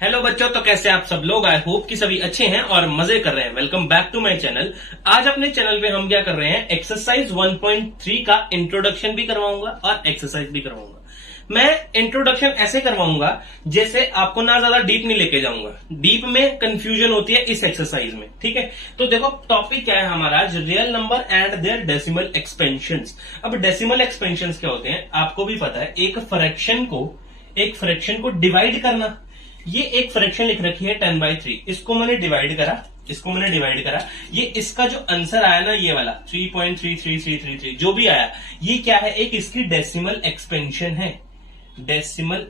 Hello बच्चों, तो कैसे आप सब लोग। आई होप कि सभी अच्छे हैं और मजे कर रहे हैं। Welcome back to my channel. आज अपने चैनल पे हम क्या कर रहे हैं, एक्सरसाइज 1.3 का इंट्रोडक्शन भी करवाऊंगा और एक्सरसाइज भी करवाऊंगा। मैं इंट्रोडक्शन ऐसे करवाऊंगा जैसे आपको ना ज्यादा डीप नहीं लेके जाऊंगा। डीप में कंफ्यूजन होती है इस एक्सरसाइज में, ठीक है। तो देखो टॉपिक क्या है हमारा, real number and their decimal expansions. अब डेसिमल एक्सपेंशंस क्या होते हैं आपको भी पता है। एक फ्रैक्शन को डिवाइड करना। ये एक फ्रैक्शन लिख रखी है 10/3, इसको मैंने डिवाइड करा, ये इसका जो आंसर आया ना, ये वाला 3.33333 जो भी आया, ये क्या है, एक इसकी डेसिमल एक्सपेंशन है। डेसिमल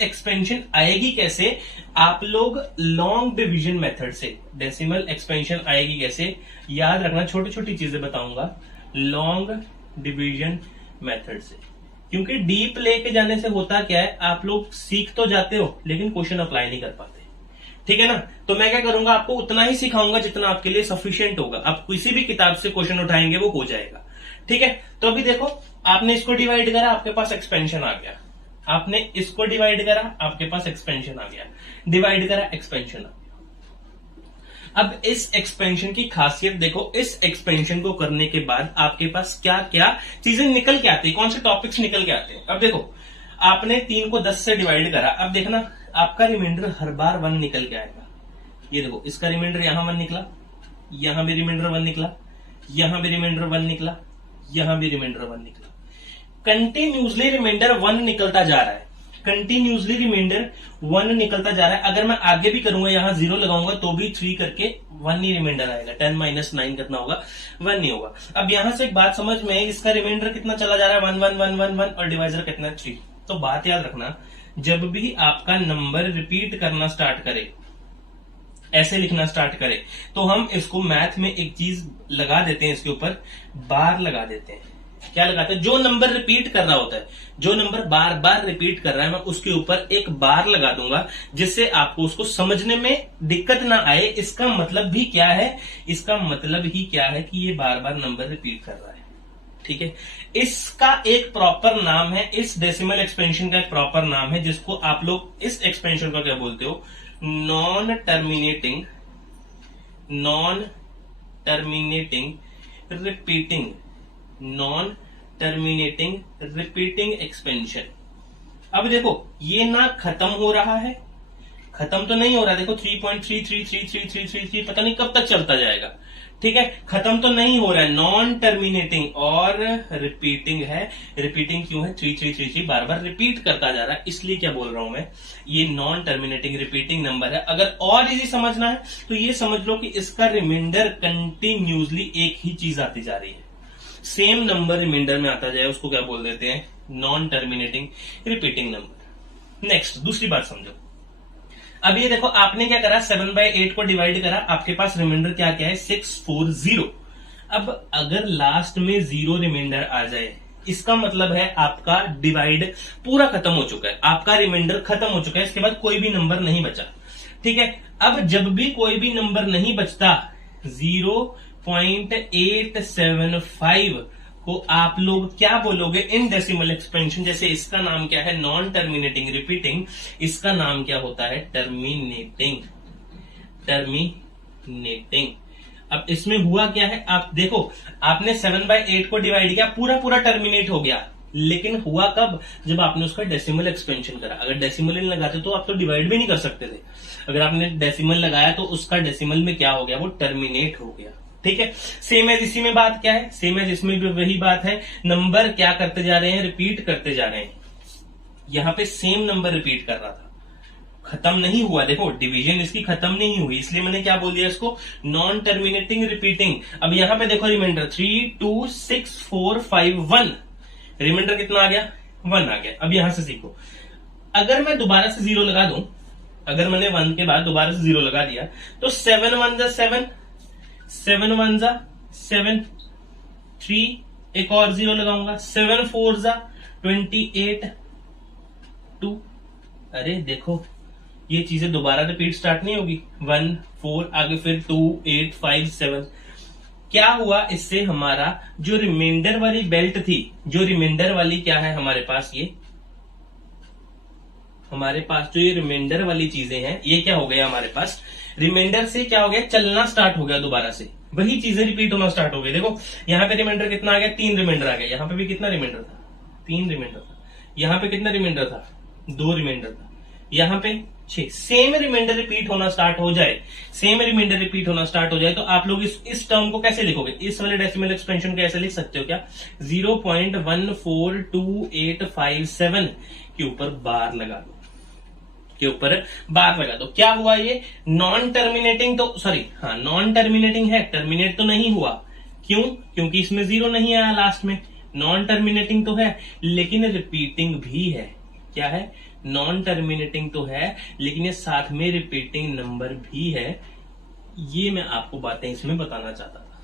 एक्सपेंशन आएगी कैसे, आप लोग लॉन्ग डिवीजन मेथड से। डेसिमल एक्सपेंशन आएगी कैसे, याद रखना, छोटी छोटी चीजें बताऊंगा। लॉन्ग डिवीजन मेथड से, क्योंकि डीप लेके जाने से होता क्या है, आप लोग सीख तो जाते हो लेकिन क्वेश्चन अप्लाई नहीं कर पाते, ठीक है ना। तो मैं क्या करूंगा, आपको उतना ही सिखाऊंगा जितना आपके लिए सफिशिएंट होगा। आप किसी भी किताब से क्वेश्चन उठाएंगे वो हो जाएगा, ठीक है। तो अभी देखो, आपने इसको डिवाइड करा, आपके पास एक्सपेंशन आ गया। आपने इसको डिवाइड करा, आपके पास एक्सपेंशन आ गया। डिवाइड करा, एक्सपेंशन आ गया। अब इस एक्सपेंशन की खासियत देखो, इस एक्सपेंशन को करने के बाद आपके पास क्या क्या चीजें निकल के आती है, कौन से टॉपिक्स निकल के आते हैं। अब देखो, आपने 3 को 10 से डिवाइड करा, अब देखना आपका रिमाइंडर हर बार 1 निकल के आएगा। ये देखो, इसका रिमाइंडर यहां 1 निकला, यहां भी रिमाइंडर 1 निकला, यहां भी रिमाइंडर 1 निकला, यहां भी रिमाइंडर 1 निकला। कंटिन्यूसली रिमाइंडर 1 निकलता जा रहा है, कंटिन्यूसली रिमाइंडर 1 निकलता जा रहा है। अगर मैं आगे भी करूंगा, यहां 0 लगाऊंगा तो भी 3 करके 1 ही रिमाइंडर आएगा। 10 - 9 कितना होगा, 1 नहीं होगा। अब यहां से एक बात समझ में, इसका रिमाइंडर कितना चला जा रहा है, 1 1 1 1 1, और डिवाइजर कितना है, 3। तो बात याद रखना, जब भी आपका नंबर रिपीट करना स्टार्ट करे, ऐसे लिखना स्टार्ट करे, तो हम इसको मैथ में एक चीज लगा देते हैं, इसके ऊपर बार लगा देते हैं। क्या लगाते हैं, जो नंबर रिपीट कर रहा होता है, जो नंबर बार बार रिपीट कर रहा है, मैं उसके ऊपर एक बार लगा दूंगा, जिससे आपको उसको समझने में दिक्कत ना आए। इसका मतलब भी क्या है, इसका मतलब ही क्या है कि ये बार बार नंबर रिपीट कर रहा है, ठीक है। इसका एक प्रॉपर नाम है, इस डेसिमल एक्सपेंशन का एक प्रॉपर नाम है, जिसको आप लोग इस एक्सपेंशन का क्या बोलते हो, नॉन टर्मिनेटिंग रिपीटिंग एक्सपेंशन। अब देखो, ये ना खत्म हो रहा है, खत्म तो नहीं हो रहा, देखो 3.3333333 पता नहीं कब तक चलता जाएगा, ठीक है। खत्म तो नहीं हो रहा है, नॉन टर्मिनेटिंग और रिपीटिंग है। रिपीटिंग क्यों है, 3333 बार बार रिपीट करता जा रहा है, इसलिए क्या बोल रहा हूं मैं, ये नॉन टर्मिनेटिंग रिपीटिंग नंबर है। अगर और इजी समझना है तो ये समझ लो कि इसका रिमाइंडर कंटिन्यूसली एक ही चीज आती जा रही है, सेम नंबर रिमाइंडर में आता जाए, उसको क्या बोल देते हैं, non terminating repeating number. Next, दूसरी बात समझो। अब ये देखो, आपने क्या करा, 7/8 को डिवाइड करा, आपके पास रिमाइंडर क्या क्या है, 640। अब अगर लास्ट में 0 रिमाइंडर आ जाए, इसका मतलब है आपका डिवाइड पूरा खत्म हो चुका है, आपका रिमाइंडर खत्म हो चुका है, इसके बाद कोई भी नंबर नहीं बचा, ठीक है। अब जब भी कोई भी नंबर नहीं बचता, 0.875 को आप लोग क्या बोलोगे इन डेसिमल एक्सपेंशन। जैसे इसका नाम क्या है, नॉन टर्मिनेटिंग रिपीटिंग, इसका नाम क्या होता है, टर्मिनेटिंग। अब इसमें हुआ क्या है, आप देखो, आपने 7/8 को डिवाइड किया, पूरा पूरा टर्मिनेट हो गया, लेकिन हुआ कब, जब आपने उसका डेसिमल एक्सपेंशन करा। अगर डेसिमल नहीं लगाते तो आप तो डिवाइड भी नहीं कर सकते थे। अगर आपने डेसिमल लगाया तो उसका डेसिमल में क्या हो गया, वो टर्मिनेट हो गया, ठीक है। सेम एज इसी में बात क्या है, सेम एज इसमें भी वही बात है, नंबर क्या करते जा रहे हैं, रिपीट करते जा रहे हैं। यहां पे सेम नंबर रिपीट कर रहा था, खत्म नहीं हुआ। देखो, डिवीजन इसकी खत्म नहीं हुई, इसलिए मैंने क्या बोल दिया इसको, नॉन टर्मिनेटिंग रिपीटिंग। अब यहां पे देखो, रिमाइंडर 3 2 6 4 5 1, रिमाइंडर कितना आ गया, 1 आ गया। अब यहां से सीखो, अगर मैं दोबारा से 0 लगा दूं, अगर मैंने 1 के बाद दोबारा से 0 लगा दिया, तो 7 1 जा 7, 7 1 जा 7, 3 एक और 0 लगाऊंगा, 7 4 जा 28, 2। अरे देखो, ये चीजें दोबारा रिपीट स्टार्ट नहीं होगी, 1 4 आगे फिर 2 8 5 7। क्या हुआ, इससे हमारा जो रिमाइंडर वाली बेल्ट थी, जो रिमाइंडर वाली क्या है हमारे पास, ये हमारे पास जो ये रिमाइंडर वाली चीजें हैं, ये क्या हो गया हमारे पास, रिमाइंडर से क्या हो गया, चलना स्टार्ट हो गया, दोबारा से वही चीजें रिपीट होना स्टार्ट हो गई। देखो यहाँ पे रिमाइंडर कितना आ गया, 3 रिमाइंडर आ गया, यहाँ पे भी कितना रिमाइंडर था, 3 रिमाइंडर था, यहाँ पे कितना रिमाइंडर था, 2 रिमाइंडर था, यहाँ पे 6। सेम रिमाइंडर रिपीट होना स्टार्ट हो जाए, सेम रिमाइंडर रिपीट होना स्टार्ट हो जाए, तो आप लोग इस टर्म को कैसे लिखोगे, इस वाले डेसिमल एक्सपेंशन को ऐसे लिख सकते हो क्या, 0.14287 के ऊपर बार लगा दो, के ऊपर बार लगा दो। क्या हुआ, ये नॉन टर्मिनेटिंग, तो सॉरी हाँ नॉन टर्मिनेटिंग है, टर्मिनेट तो नहीं हुआ, क्यों, क्योंकि इसमें 0 नहीं आया लास्ट में, नॉन टर्मिनेटिंग तो है लेकिन रिपीटिंग भी है। क्या है, नॉन टर्मिनेटिंग तो है लेकिन ये साथ में रिपीटिंग नंबर भी है। ये मैं आपको बातें इसमें बताना चाहता था,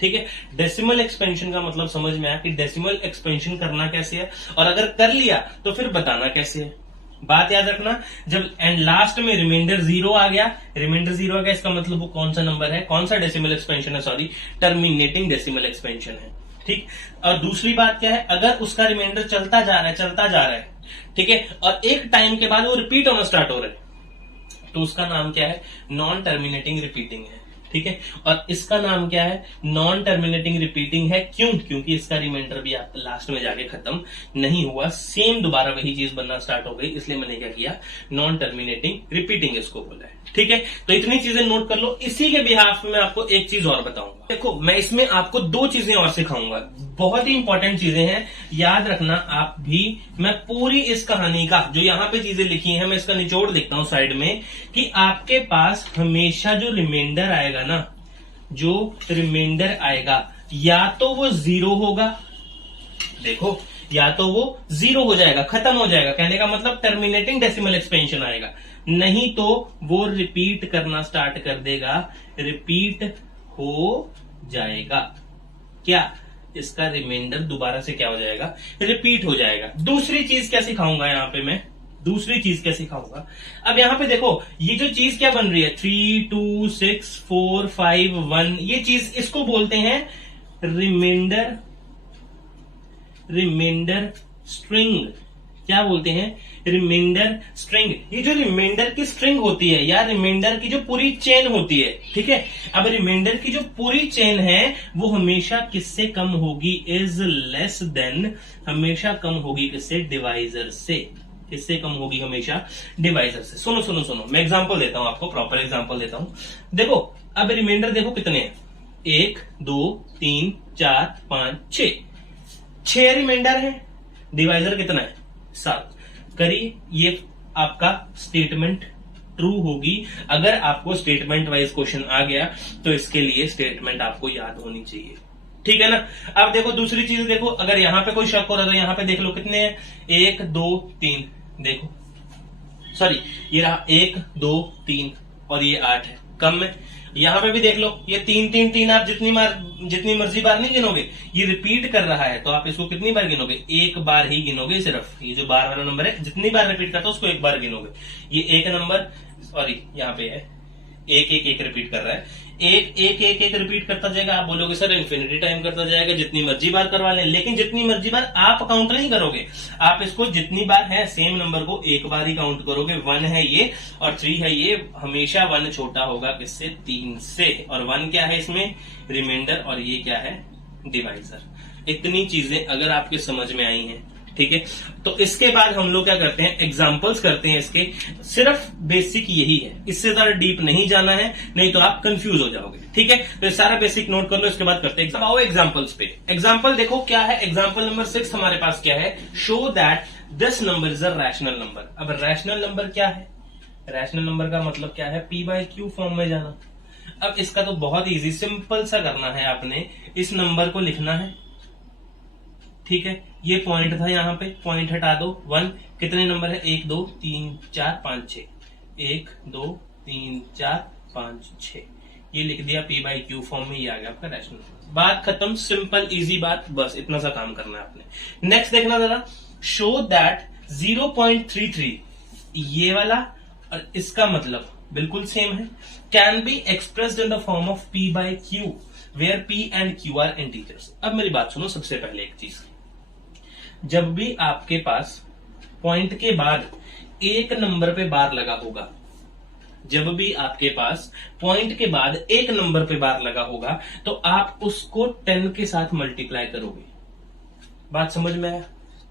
ठीक है। डेसिमल एक्सपेंशन का मतलब समझ में आया कि डेसिमल एक्सपेंशन करना कैसे है, और अगर कर लिया तो फिर बताना कैसे है। बात याद रखना, जब एंड लास्ट में रिमाइंडर 0 आ गया, रिमाइंडर 0 आ गया, इसका मतलब वो कौन सा नंबर है, कौन सा डेसिमल एक्सपेंशन है, सॉरी टर्मिनेटिंग डेसिमल एक्सपेंशन है, ठीक। और दूसरी बात क्या है, अगर उसका रिमाइंडर चलता जा रहा है, ठीक है, और एक टाइम के बाद वो रिपीट होना स्टार्ट हो रहा है, तो उसका नाम क्या है, नॉन टर्मिनेटिंग रिपीटिंग है, ठीक है। और इसका नाम क्या है, नॉन टर्मिनेटिंग रिपीटिंग है, क्यों, क्योंकि इसका रिमाइंडर भी लास्ट में जाके खत्म नहीं हुआ, सेम दोबारा वही चीज बनना स्टार्ट हो गई, इसलिए मैंने क्या किया, नॉन टर्मिनेटिंग रिपीटिंग इसको बोला है, ठीक है। तो इतनी चीजें नोट कर लो। इसी के बिहाफ में आपको एक चीज और बताऊंगा। देखो मैं इसमें आपको 2 चीजें और सिखाऊंगा, बहुत ही इंपॉर्टेंट चीजें हैं, याद रखना आप भी। मैं पूरी इस कहानी का जो यहाँ पे चीजें लिखी हैं, मैं इसका निचोड़ लिखता हूं साइड में, कि आपके पास हमेशा जो रिमाइंडर आएगा ना, जो रिमाइंडर आएगा, या तो वो 0 होगा, देखो या तो वो 0 हो जाएगा, खत्म हो जाएगा, कहने का मतलब टर्मिनेटिंग डेसिमल एक्सपेंशन आएगा, नहीं तो वो रिपीट करना स्टार्ट कर देगा, रिपीट हो जाएगा। क्या, इसका रिमाइंडर दोबारा से क्या हो जाएगा, रिपीट हो जाएगा। दूसरी चीज क्या सिखाऊंगा यहां पे मैं, दूसरी चीज क्या सिखाऊंगा, अब यहां पे देखो ये जो चीज क्या बन रही है, 3 2 6 4 5 1, ये चीज इसको बोलते हैं रिमाइंडर, रिमाइंडर स्ट्रिंग। क्या बोलते हैं, रिमाइंडर स्ट्रिंग। ये जो रिमाइंडर की स्ट्रिंग होती है या रिमाइंडर की जो पूरी चेन होती है, ठीक है। अब रिमाइंडर की जो पूरी चेन है वो हमेशा किससे कम होगी, इज लेस देन, हमेशा कम होगी किससे, डिवाइजर से। किससे कम होगी, हमेशा डिवाइजर से। सुनो सुनो सुनो, मैं एग्जांपल देता हूं आपको, प्रॉपर एग्जांपल देता हूं। देखो अब रिमाइंडर देखो कितने हैं, 1 2 3 4 5 6, 6 रिमाइंडर है, डिवाइजर कितना है, 7। करिए, ये आपका स्टेटमेंट ट्रू होगी। अगर आपको स्टेटमेंट वाइज क्वेश्चन आ गया तो इसके लिए स्टेटमेंट आपको याद होनी चाहिए, ठीक है ना। अब देखो दूसरी चीज देखो, अगर यहां पे कोई शक हो रहा है तो यहां पे देख लो कितने हैं, 1 2 3, देखो सॉरी ये रहा 1 2 3 और ये 8 है, कम है। यहां पे भी देख लो ये 3 3 3, आप जितनी मर्जी बार नहीं गिनोगे, ये रिपीट कर रहा है तो आप इसको कितनी बार गिनोगे, एक बार ही गिनोगे सिर्फ। ये जो बार वाला नंबर है जितनी बार रिपीट करता है उसको एक बार गिनोगे। ये एक नंबर सॉरी यहाँ पे है 1 1 1 रिपीट कर रहा है, 1 1 1 1 रिपीट करता जाएगा। आप बोलोगे सर इन्फिनिटी टाइम करता जाएगा, जितनी मर्जी बार करवा लें, लेकिन जितनी मर्जी बार आप काउंट नहीं करोगे, आप इसको जितनी बार है सेम नंबर को एक बार ही काउंट करोगे। 1 है ये और 3 है ये, हमेशा 1 छोटा होगा किससे, 3 से। और 1 क्या है इसमें, रिमाइंडर, और ये क्या है, डिवाइजर। इतनी चीजें अगर आपके समझ में आई हैं, ठीक है, तो इसके बाद हम लोग क्या करते हैं, एग्जाम्पल्स करते हैं इसके। सिर्फ बेसिक यही है, इससे ज्यादा डीप नहीं जाना है, नहीं तो आप कंफ्यूज हो जाओगे, ठीक है। तो ये सारा बेसिक नोट कर लो, इसके बाद करते हैं आओ एग्जाम्पल्स पे। एग्जाम्पल देखो क्या है, एग्जाम्पल नंबर 6 हमारे पास क्या है, show that this number is a rational number. अब रैशनल नंबर क्या है, रैशनल नंबर का मतलब क्या है, P/Q फॉर्म में जाना। अब इसका तो बहुत इजी, सिंपल सा करना है, आपने इस नंबर को लिखना है, ठीक है। ये पॉइंट था, यहाँ पे पॉइंट हटा दो, 1। कितने नंबर है, 1 2 3 4 5 6, 1 2 3 4 5 6, ये लिख दिया P/Q फॉर्म में, ये आ गया आपका रैशनल। बात खत्म, सिंपल इजी बात, बस इतना सा काम करना है आपने। नेक्स्ट देखना जरा, शो दैट 0.33, ये वाला और इसका मतलब बिल्कुल सेम है, can be expressed in the form of P/Q where P and Q are integers. अब मेरी बात सुनो, सबसे पहले एक चीज, जब भी आपके पास पॉइंट के बाद एक नंबर पे बार लगा होगा, जब भी आपके पास पॉइंट के बाद एक नंबर पे बार लगा होगा तो आप उसको 10 के साथ मल्टीप्लाई करोगे। बात समझ में आया?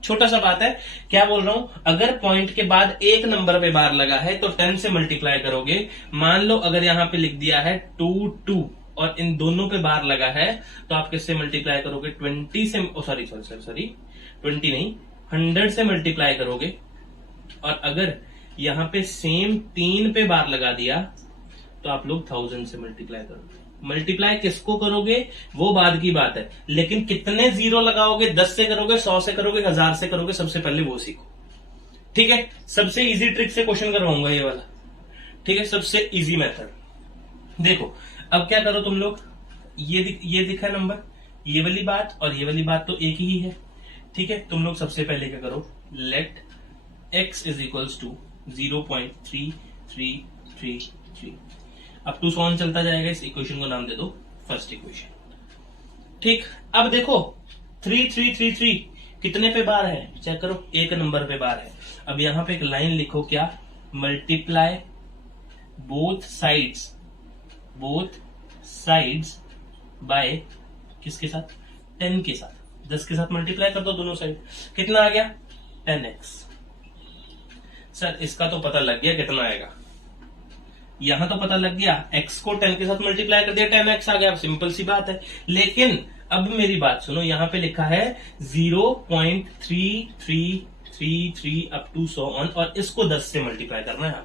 छोटा सा बात है, क्या बोल रहा हूं, अगर पॉइंट के बाद एक नंबर पे बार लगा है तो 10 से मल्टीप्लाई करोगे। मान लो अगर यहां पे लिख दिया है 2 2 और इन दोनों पे बार लगा है तो आप किससे मल्टीप्लाई करोगे? 20 से, सॉरी 20 नहीं, 100 से मल्टीप्लाई करोगे। और अगर यहां पे सेम 3 पे बार लगा दिया तो आप लोग 1000 से मल्टीप्लाई करोगे। मल्टीप्लाई किसको करोगे वो बाद की बात है, लेकिन कितने जीरो लगाओगे, 10 से करोगे, 100 से करोगे, 1000 से करोगे, सबसे पहले वो सीखो। ठीक है, सबसे इजी ट्रिक से क्वेश्चन करवाऊंगा ये वाला। ठीक है, सबसे इजी मेथड। देखो अब क्या करो तुम लोग, ये दिखा नंबर, ये वाली बात और ये वाली बात तो एक ही है। ठीक है, तुम लोग सबसे पहले क्या करो, let x is equals to 0.3333 अब टू सॉन चलता जाएगा। इस इक्वेशन को नाम दे दो फर्स्ट इक्वेशन। ठीक, अब देखो 3333 कितने पे बार है, चेक करो, एक नंबर पे बार है। अब यहां पे एक लाइन लिखो, क्या, मल्टीप्लाई बोथ साइड्स बाय किसके साथ, 10 के साथ, 10 के साथ मल्टीप्लाई कर दो दोनों साइड। कितना आ गया, 10x। सर इसका तो पता लग गया कितना आएगा, यहां तो पता लग गया, x को 10 के साथ मल्टीप्लाई कर दिया, 10x आ गया, सिंपल सी बात है। लेकिन अब मेरी बात सुनो, यहां पे लिखा है 0.3333 अप टू सो ऑन, और इसको 10 से मल्टीप्लाई करना है।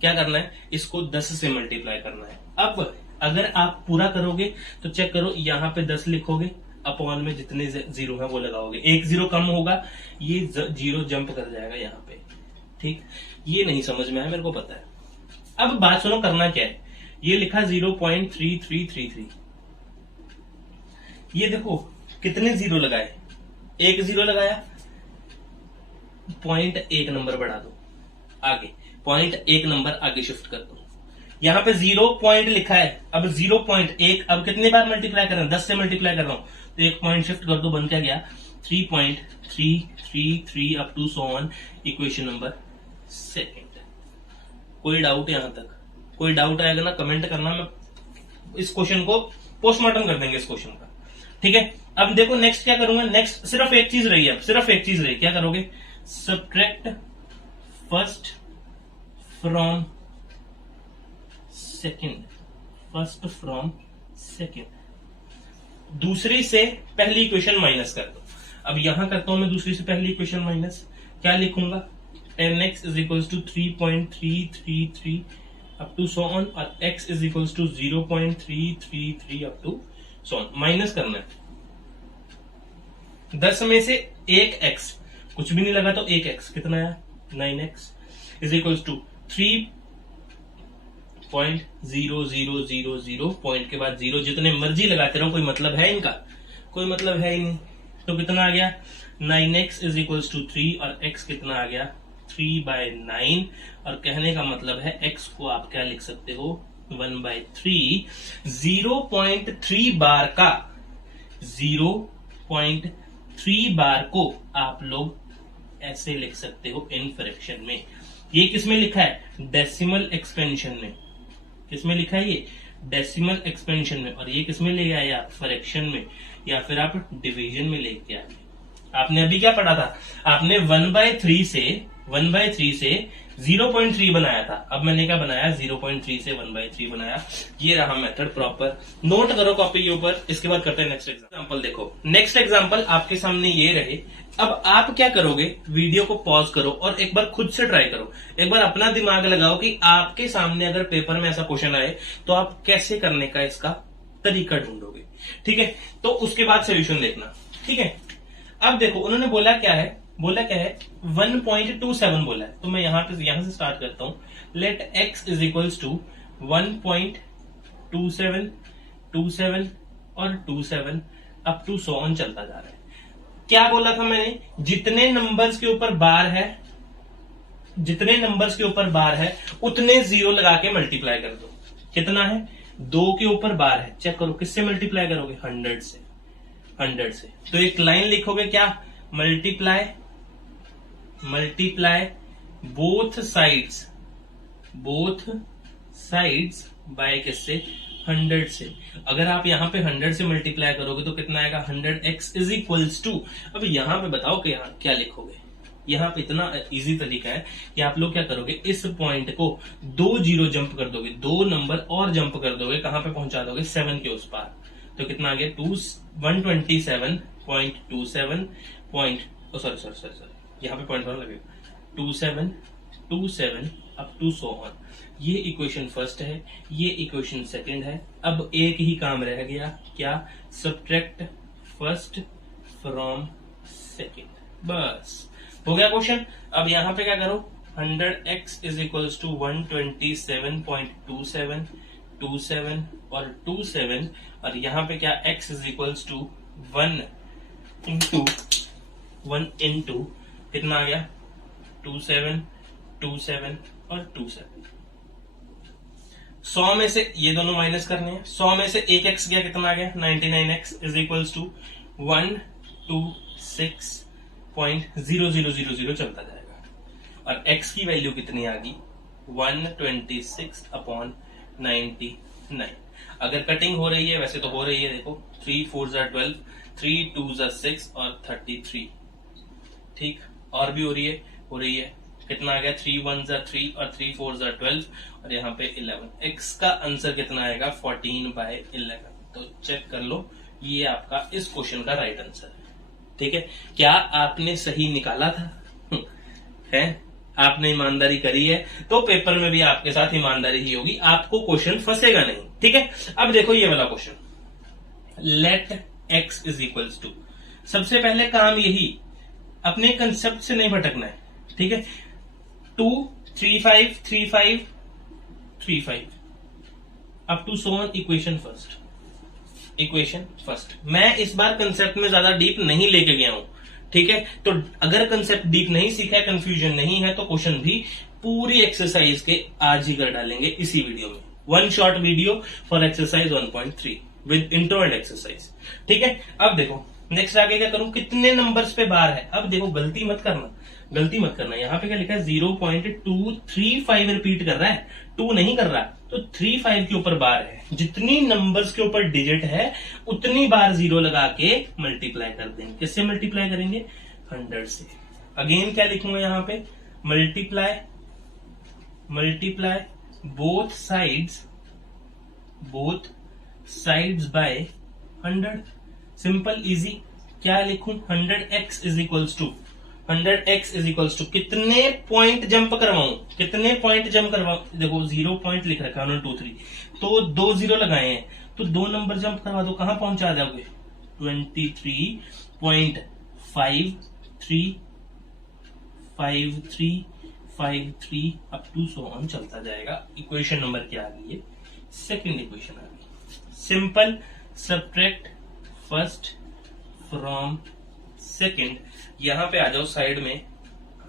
क्या करना है, इसको 10 से मल्टीप्लाई करना है। अब अगर आप पूरा करोगे तो चेक करो, यहां पे 10 लिखोगे, अपॉन में जितने जीरो है वो लगाओगे, एक जीरो कम होगा, ये जीरो जंप कर जाएगा यहां पे। ठीक, ये नहीं समझ में आया, मेरे को पता है। अब बात सुनो, करना क्या है, ये लिखा 0.3333, ये देखो कितने जीरो लगाए, एक जीरो लगाया, पॉइंट एक नंबर बढ़ा दो आगे, पॉइंट एक नंबर आगे शिफ्ट कर दो। यहां पे 0 पॉइंट लिखा है, अब 0.1, अब कितने बार मल्टीप्लाई कर रहा हूं, 10 से मल्टीप्लाई कर रहा हूं, तो एक पॉइंट शिफ्ट कर दो, बन क्या गया 3.333 up to so on, equation number second. कोई डाउट यहां तक? कोई डाउट आएगा ना कमेंट करना, मैं इस क्वेश्चन को पोस्टमार्टम कर देंगे इस क्वेश्चन का। ठीक है, अब देखो नेक्स्ट क्या करूंगा, नेक्स्ट सिर्फ एक चीज रही है, सिर्फ एक चीज रही, क्या करोगे, subtract first from second, first from second, दूसरी से पहली इक्वेशन माइनस कर दो। अब यहां करता हूं मैं दूसरी से पहली इक्वेशन माइनस, क्या लिखूंगा, 10x is equals to 3.333 up to so on, और x is equals to 0.333 up to so on. Minus करना है, 10 में से एक x, कुछ भी नहीं लगा तो एक x, कितना आया 9x is equals to 3.0000, point के बाद जीरो, जितने मर्जी लगाते रहो, कोई मतलब है इनका, कोई मतलब है ही नहीं। तो कितना आ गया 9x इज इक्वल्स टू 3, और x कितना आ गया 3/9, और कहने का मतलब है x को आप क्या लिख सकते हो 1/3। 0.3 बार का 0.3 बार को आप लोग ऐसे लिख सकते हो इन फ्रैक्शन में। ये किसमें लिखा है, डेसिमल एक्सपेंशन में। किसमें लिखा है, ये डेसिमल एक्सपेंशन में, और ये किसमें ले आए आप, फ्रैक्शन में, या फिर आप डिवीजन में लेके आए। आपने अभी क्या पढ़ा था, आपने 1/3 से 0.3 बनाया था, अब मैंने क्या बनाया 0.3 से 1/3 बनाया। ये रहा मेथड प्रॉपर, नोट करो कॉपी के ऊपर। इसके बाद करते हैं नेक्स्ट एग्जांपल। देखो नेक्स्ट एग्जांपल आपके सामने ये रहे। अब आप क्या करोगे, वीडियो को पॉज करो और एक बार खुद से ट्राई करो, एक बार अपना दिमाग लगाओ कि आपके सामने अगर पेपर में ऐसा क्वेश्चन आए तो आप कैसे करने का इसका तरीका ढूंढोगे। ठीक है, तो उसके बाद सोल्यूशन देखना। ठीक है, अब देखो उन्होंने बोला क्या है 1.27 बोला है, तो मैं यहां से स्टार्ट करता हूं। Let x is equals to 1.27 और 27 अप टू सो ऑन चलता जा रहा है। क्या बोला था मैंने, जितने नंबर्स के ऊपर बार है उतने जीरो लगा के मल्टीप्लाई कर दो। कितना है, 2 के ऊपर बार है, चेक करो किससे मल्टीप्लाई करोगे 100 से। तो एक लाइन लिखोगे, क्या, मल्टीप्लाई बोथ साइड्स बाय किससे, 100 से। अगर आप यहाँ पे 100 से मल्टीप्लाई करोगे तो कितना आएगा, 100x इज इक्वल्स टू। अब यहाँ पे बताओ कि यहाँ क्या लिखोगे। यहाँ पे इतना इजी तरीका है कि आप लोग क्या करोगे, इस पॉइंट को 2 जीरो जंप कर दोगे, 2 नंबर और जंप कर दोगे, कहां पे पहुंचा दोगे, 7 के उस पार। तो कितना आ गया, 127.27 पॉइंट, सॉरी यहाँ पे पॉइंट और लगेगा, 27 अप टू सो ऑन। ये इक्वेशन फर्स्ट है, ये इक्वेशन सेकंड है। अब एक ही काम रह गया, क्या, सब्ट्रैक्ट फर्स्ट फ्रॉम सेकंड, बस हो गया क्वेश्चन। अब यहां पे क्या करो, 100x इज इक्वल्स टू 127.27 और 27, और यहां पे क्या, x is equals to 1 into कितना आ गया, 27 और 27। 100 में से ये दोनों माइनस करने हैं, 100 में से एक x गया, कितना आ गया, 99x इज इक्वल्स टू 126.0000 चलता जाएगा। और x की वैल्यू कितनी आ गई, 126/99। अगर कटिंग हो रही है, वैसे तो हो रही है, देखो 3 4 12, 3 2 6 और 33, ठीक, और भी हो रही है, कितना आ गया, 3 1 3 और 3 4 12 और यहाँ पे 11। x का आंसर कितना आएगा, 14/11। तो चेक कर लो, ये आपका इस क्वेश्चन का राइट आंसर है। ठीक है, क्या आपने सही निकाला था? है, आपने ईमानदारी करी है तो पेपर में भी आपके साथ ईमानदारी ही होगी, आपको क्वेश्चन फंसेगा नहीं। ठीक है, अब देखो ये वाला question, let x is equals to, सबसे पहले काम यही, अपने कंसेप्ट से नहीं भटकना है। ठीक है, 2 3 5 3 5 3 5 up to so on, equation first. मैं इस बार कंसेप्ट में ज्यादा डीप नहीं लेके गया हूं। ठीक है, तो अगर कंसेप्ट डीप नहीं सीखा है, कंफ्यूजन नहीं है, तो क्वेश्चन भी पूरी एक्सरसाइज के आज ही कर डालेंगे इसी वीडियो में। 1 short video for exercise 1.3 with intro and exercise. ठीक है, अब देखो नेक्स्ट आगे क्या करूं, कितने नंबर्स पे बार है। अब देखो गलती मत करना, यहाँ पे क्या लिखा है, 0.235 रिपीट कर रहा है, 2 नहीं कर रहा, तो 35 के ऊपर बार है। जितनी नंबर्स के ऊपर डिजिट है उतनी बार 0 लगा के मल्टीप्लाई कर देंगे। किससे मल्टीप्लाई करेंगे, 100 से। अगेन क्या लिखूंगा यहाँ पे, multiply both sides by 100। Simple easy, क्या लिखूं, 100x इज इक्वल्स टू कितने पॉइंट जंप करवाऊं, देखो 0 पॉइंट लिख रखा है उन्होंने 2 3, तो 2 0 लगाए हैं, तो 2 नंबर जंप करवा दो, कहां पहुंचा जाओगे, 23.53 अप टू सो ऑन चलता जाएगा। इक्वेशन नंबर क्या आ गई है, सेकंड इक्वेशन आ गई। Simple, subtract first from second, यहां पे आ जाओ साइड में,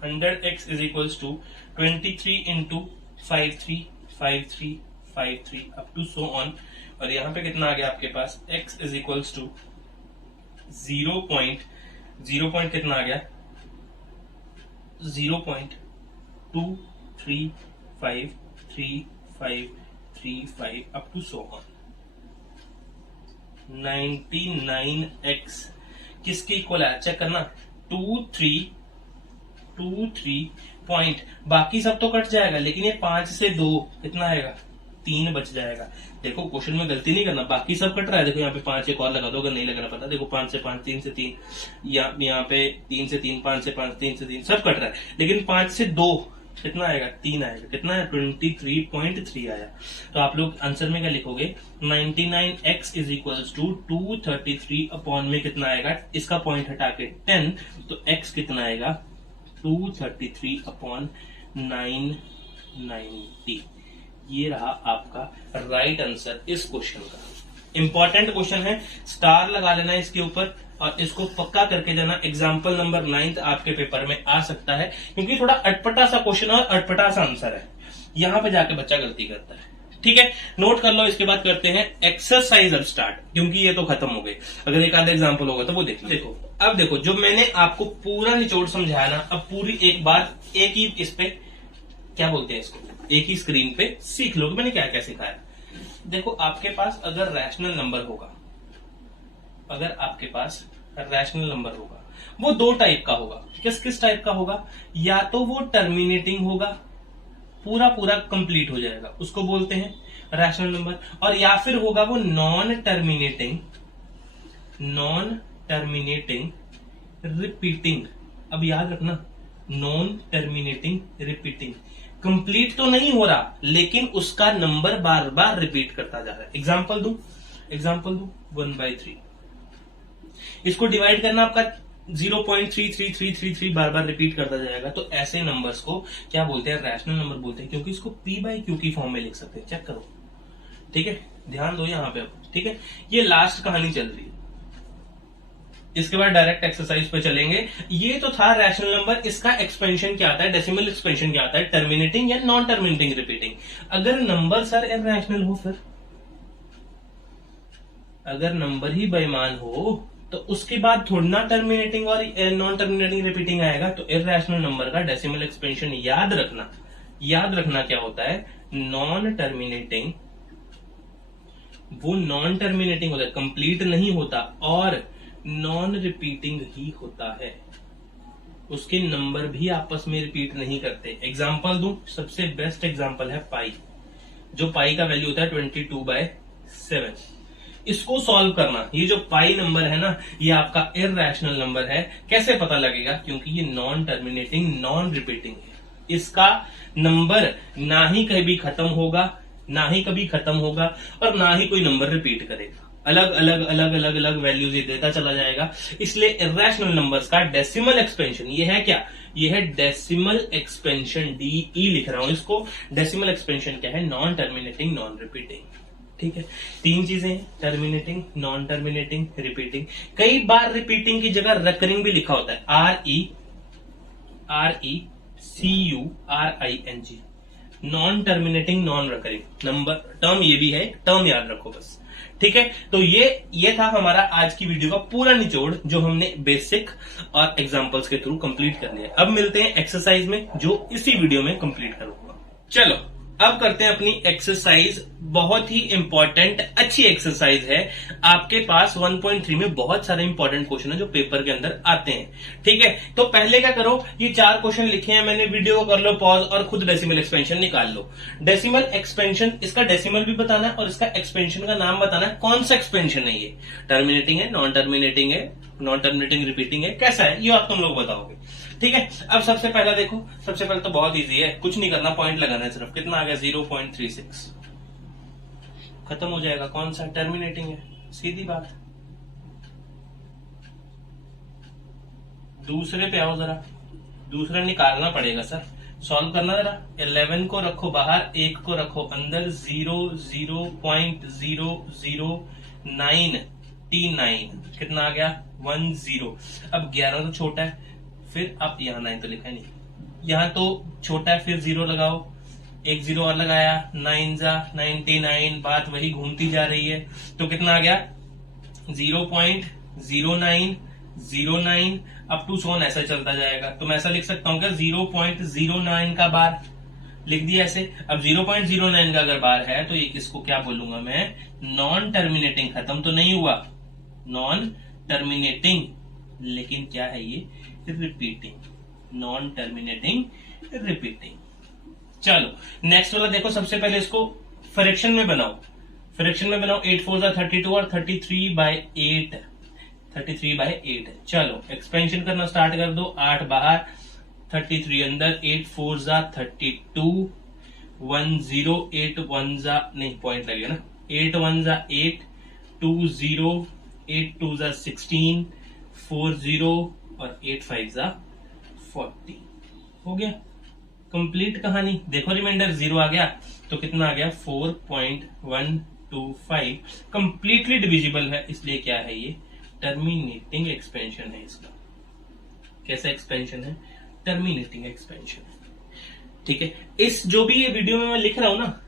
100x is equals to 23 into 53 up to so on, और यहां पे कितना आ गया आपके पास, x is equals to 0 point कितना आ गया, 0.23535 up to so on. 99x किसके इक्वल है, चेक करना, 23 पॉइंट, बाकी सब तो कट जाएगा, लेकिन ये 5 से 2 कितना आएगा, 3 बच जाएगा। देखो क्वेश्चन में गलती नहीं करना, बाकी सब कट रहा है, देखो यहाँ पे 5 एक और लगा दो अगर नहीं लगना पता, देखो 5 से 5 3 से 3, यहाँ पे 3 से 3 5 से 5 3 से 3 सब कट रहा है, लेकिन 5 से 2 कितना आएगा, 3 आएगा, कितना है, 23.3 आया। तो आप लोग आंसर में क्या लिखोगे, 99x is equals to 233 upon में कितना आएगा, इसका पॉइंट हटा के 10, तो x कितना आएगा, 233 अपॉन 990। ये रहा आपका राइट आंसर इस क्वेश्चन का। इंपॉर्टेंट क्वेश्चन है, स्टार लगा लेना इसके ऊपर और इसको पक्का करके जाना। एग्जाम्पल नंबर 9 आपके पेपर में आ सकता है, क्योंकि थोड़ा अटपटा सा क्वेश्चन और अटपटा सा आंसर है, यहां पे जाके बच्चा गलती करता है। ठीक है, नोट कर लो। इसके बाद करते हैं एक्सरसाइज अब स्टार्ट, क्योंकि ये तो खत्म हो गई। अगर एक आधा एग्जाम्पल होगा तो वो देखो। अब देखो जो मैंने आपको पूरा निचोड़ समझाया ना, अब पूरी एक बार एक ही इस पे क्या बोलते हैं इसको, एक ही स्क्रीन पे सीख लो कि मैंने क्या क्या सिखाया। देखो आपके पास अगर रैशनल नंबर होगा, अगर आपके पास रैशनल नंबर होगा, वो दो टाइप का होगा। किस किस टाइप का होगा, या तो वो टर्मिनेटिंग होगा, पूरा पूरा कंप्लीट हो जाएगा, उसको बोलते हैं रैशनल नंबर, और या फिर होगा वो non terminating, non terminating repeating. अब याद रखना, नॉन टर्मिनेटिंग रिपीटिंग, कंप्लीट तो नहीं हो रहा लेकिन उसका नंबर बार बार रिपीट करता जा रहा है। एग्जाम्पल दू 1/3, इसको डिवाइड करना आपका 0.33333 बार बार रिपीट करता जाएगा, तो ऐसे नंबर्स को क्या बोलते हैं, रैशनल नंबर बोलते हैं, क्योंकि इसको p/q की फॉर्म में लिख सकते हैं। चेक करो, ठीक है, ध्यान दो यहां पे अब, ठीक है। ये लास्ट कहानी चल रही है, इसके बाद डायरेक्ट एक्सरसाइज पे चलेंगे। ये तो था रैशनल नंबर, इसका एक्सपेंशन क्या आता है, डेसिमल एक्सपेंशन क्या आता है, टर्मिनेटिंग या नॉन टर्मिनेटिंग रिपीटिंग। अगर नंबर सर इरैशनल हो, फिर अगर नंबर ही बेईमान हो तो उसके बाद थोड़ी ना टर्मिनेटिंग और नॉन टर्मिनेटिंग रिपीटिंग आएगा। तो इरैशनल नंबर का डेसिमल एक्सपेंशन याद रखना क्या होता है, नॉन टर्मिनेटिंग, वो नॉन टर्मिनेटिंग होता है, कंप्लीट नहीं होता, और नॉन रिपीटिंग ही होता है, उसके नंबर भी आपस में रिपीट नहीं करते। एग्जाम्पल दूं, सबसे बेस्ट एग्जाम्पल है पाई, जो पाई का वैल्यू होता है 22/7। इसको सॉल्व करना, ये जो पाई नंबर है ना, ये आपका इरैशनल नंबर है। कैसे पता लगेगा, क्योंकि ये नॉन टर्मिनेटिंग नॉन रिपीटिंग है, इसका नंबर ना ही कभी खत्म होगा, ना ही कभी खत्म होगा, और ना ही कोई नंबर रिपीट करेगा, अलग अलग वैल्यूज ये देता चला जाएगा। इसलिए इरैशनल नंबर्स का डेसिमल एक्सपेंशन, ये है क्या, ये है डेसिमल एक्सपेंशन, DE लिख रहा हूं इसको। डेसिमल एक्सपेंशन क्या है, नॉन टर्मिनेटिंग नॉन रिपीटिंग, ठीक है। तीन चीजें, टर्मिनेटिंग, नॉन टर्मिनेटिंग, रिपीटिंग। कई बार रिपीटिंग की जगह रिकरिंग भी लिखा होता है, RECURING, non terminating non recurring number term, ये भी है टर्म, याद रखो बस, ठीक है। तो ये था हमारा आज की वीडियो का पूरा निचोड़, जो हमने बेसिक और एग्जांपल्स के थ्रू कंप्लीट कर लिया। अब मिलते हैं एक्सरसाइज में, जो इसी वीडियो में कंप्लीट करूंगा। चलो अब करते हैं अपनी एक्सरसाइज, बहुत ही इंपॉर्टेंट अच्छी एक्सरसाइज है। आपके पास 1.3 में बहुत सारे इंपॉर्टेंट क्वेश्चन है जो पेपर के अंदर आते हैं, ठीक है। तो पहले क्या करो, ये 4 क्वेश्चन लिखे हैं मैंने, वीडियो को कर लो पॉज और खुद डेसिमल एक्सपेंशन निकाल लो। डेसिमल एक्सपेंशन, इसका डेसिमल भी बताना है और इसका एक्सपेंशन का नाम बताना है, कौन सा एक्सपेंशन है, ये टर्मिनेटिंग है, नॉन टर्मिनेटिंग है, नॉन टर्मिनेटिंग रिपीटिंग है, कैसा है, ये आप तुम लोग बताओगे, ठीक है। अब सबसे पहला देखो, सबसे पहले तो बहुत इजी है, कुछ नहीं करना, पॉइंट लगाना है सिर्फ। कितना आ गया, 0.36, खत्म हो जाएगा। कौन सा, टर्मिनेटिंग है, सीधी बात। दूसरे पे आओ जरा, दूसरा निकालना पड़ेगा सर, सॉल्व करना जरा। 11 को रखो बाहर, 1 को रखो अंदर, 0.0009T9, कितना आ गया, 10। अब 11 तो छोटा है, फिर आप यहाँ 9 तो लिखा नहीं, यहाँ तो छोटा है, फिर 0 लगाओ, 1 0 और लगाया, 9 जा 99, बात वही घूमती जा रही है। तो कितना आ गया, 0.0909 अप टू सोन, ऐसा चलता जाएगा। तो मैं ऐसा लिख सकता हूँ क्या, 0.09 का बार लिख दिया ऐसे। अब 0.09 का अगर बार है तो ये किसको क्या बोलूंगा मैं, नॉन टर्मिनेटिंग, खत्म तो नहीं हुआ, नॉन टर्मिनेटिंग, लेकिन क्या है ये, रिपीटिंग, नॉन टर्मिनेटिंग रिपीटिंग। चलो नेक्स्ट वाला देखो, सबसे पहले इसको फ्रैक्शन में बनाओ, 8 4 32 और 33/8। चलो एक्सपेंशन करना स्टार्ट कर दो, 8 बाहर, 33 अंदर, 8 4 32, 1 0, 8 1 नहीं पॉइंट लगेगा ना, 8 1 8, 2 0, 8 2 16, 4 0 और 8 5 40। हो गया कंप्लीट कहानी। देखो रिमाइंडर 0 आ गया तो कितना आ गया, 4.125, कंप्लीटली डिविजिबल है, इसलिए क्या है ये, टर्मिनेटिंग एक्सपेंशन है इसका। कैसा एक्सपेंशन है, टर्मिनेटिंग एक्सपेंशन, ठीक है। इस जो भी ये वीडियो में मैं लिख रहा हूं ना,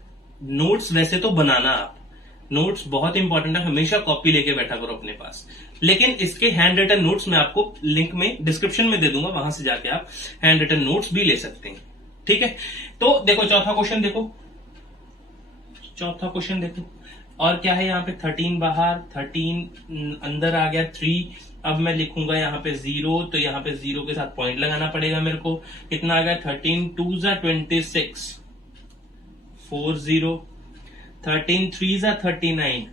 नोट्स वैसे तो बनाना आप, नोट्स बहुत इंपॉर्टेंट है, हमेशा कॉपी लेके बैठा करो अपने पास, लेकिन इसके हैंड रिटन नोट्स मैं आपको लिंक में डिस्क्रिप्शन में दे दूंगा, वहां से जाके आप हैंड रिटन नोट्स भी ले सकते हैं, ठीक है, तो देखो चौथा क्वेश्चन देखो, चौथा क्वेश्चन देखो, और क्या है यहाँ पे 13 बाहर, 13 अंदर आ गया 3। अब मैं लिखूंगा यहाँ पे 0, तो यहाँ पे 0 के साथ पॉइंट लगाना पड़ेगा मेरे को। कितना आ गया 13 2 जा 26 4 0, 13 3 जा 39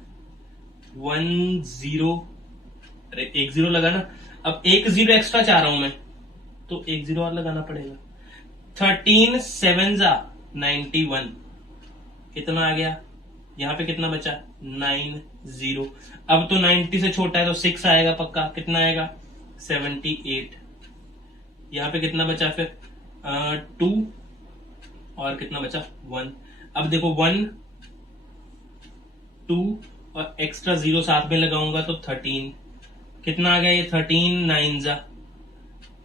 1 0, अरे 1 0 लगाना। अब 1 0 एक्स्ट्रा चाह रहा हूं मैं, तो 1 0 और लगाना पड़ेगा। 13 7 जा 91, कितना आ गया यहां पे, कितना बचा 9 0। अब तो 90 से छोटा है तो 6 आएगा पक्का, कितना आएगा 78। यहां पे कितना बचा फिर 2, और कितना बचा 1। अब देखो 1 2 और एक्स्ट्रा 0 साथ में लगाऊंगा तो 13, कितना आ गया ये 13 9 जा,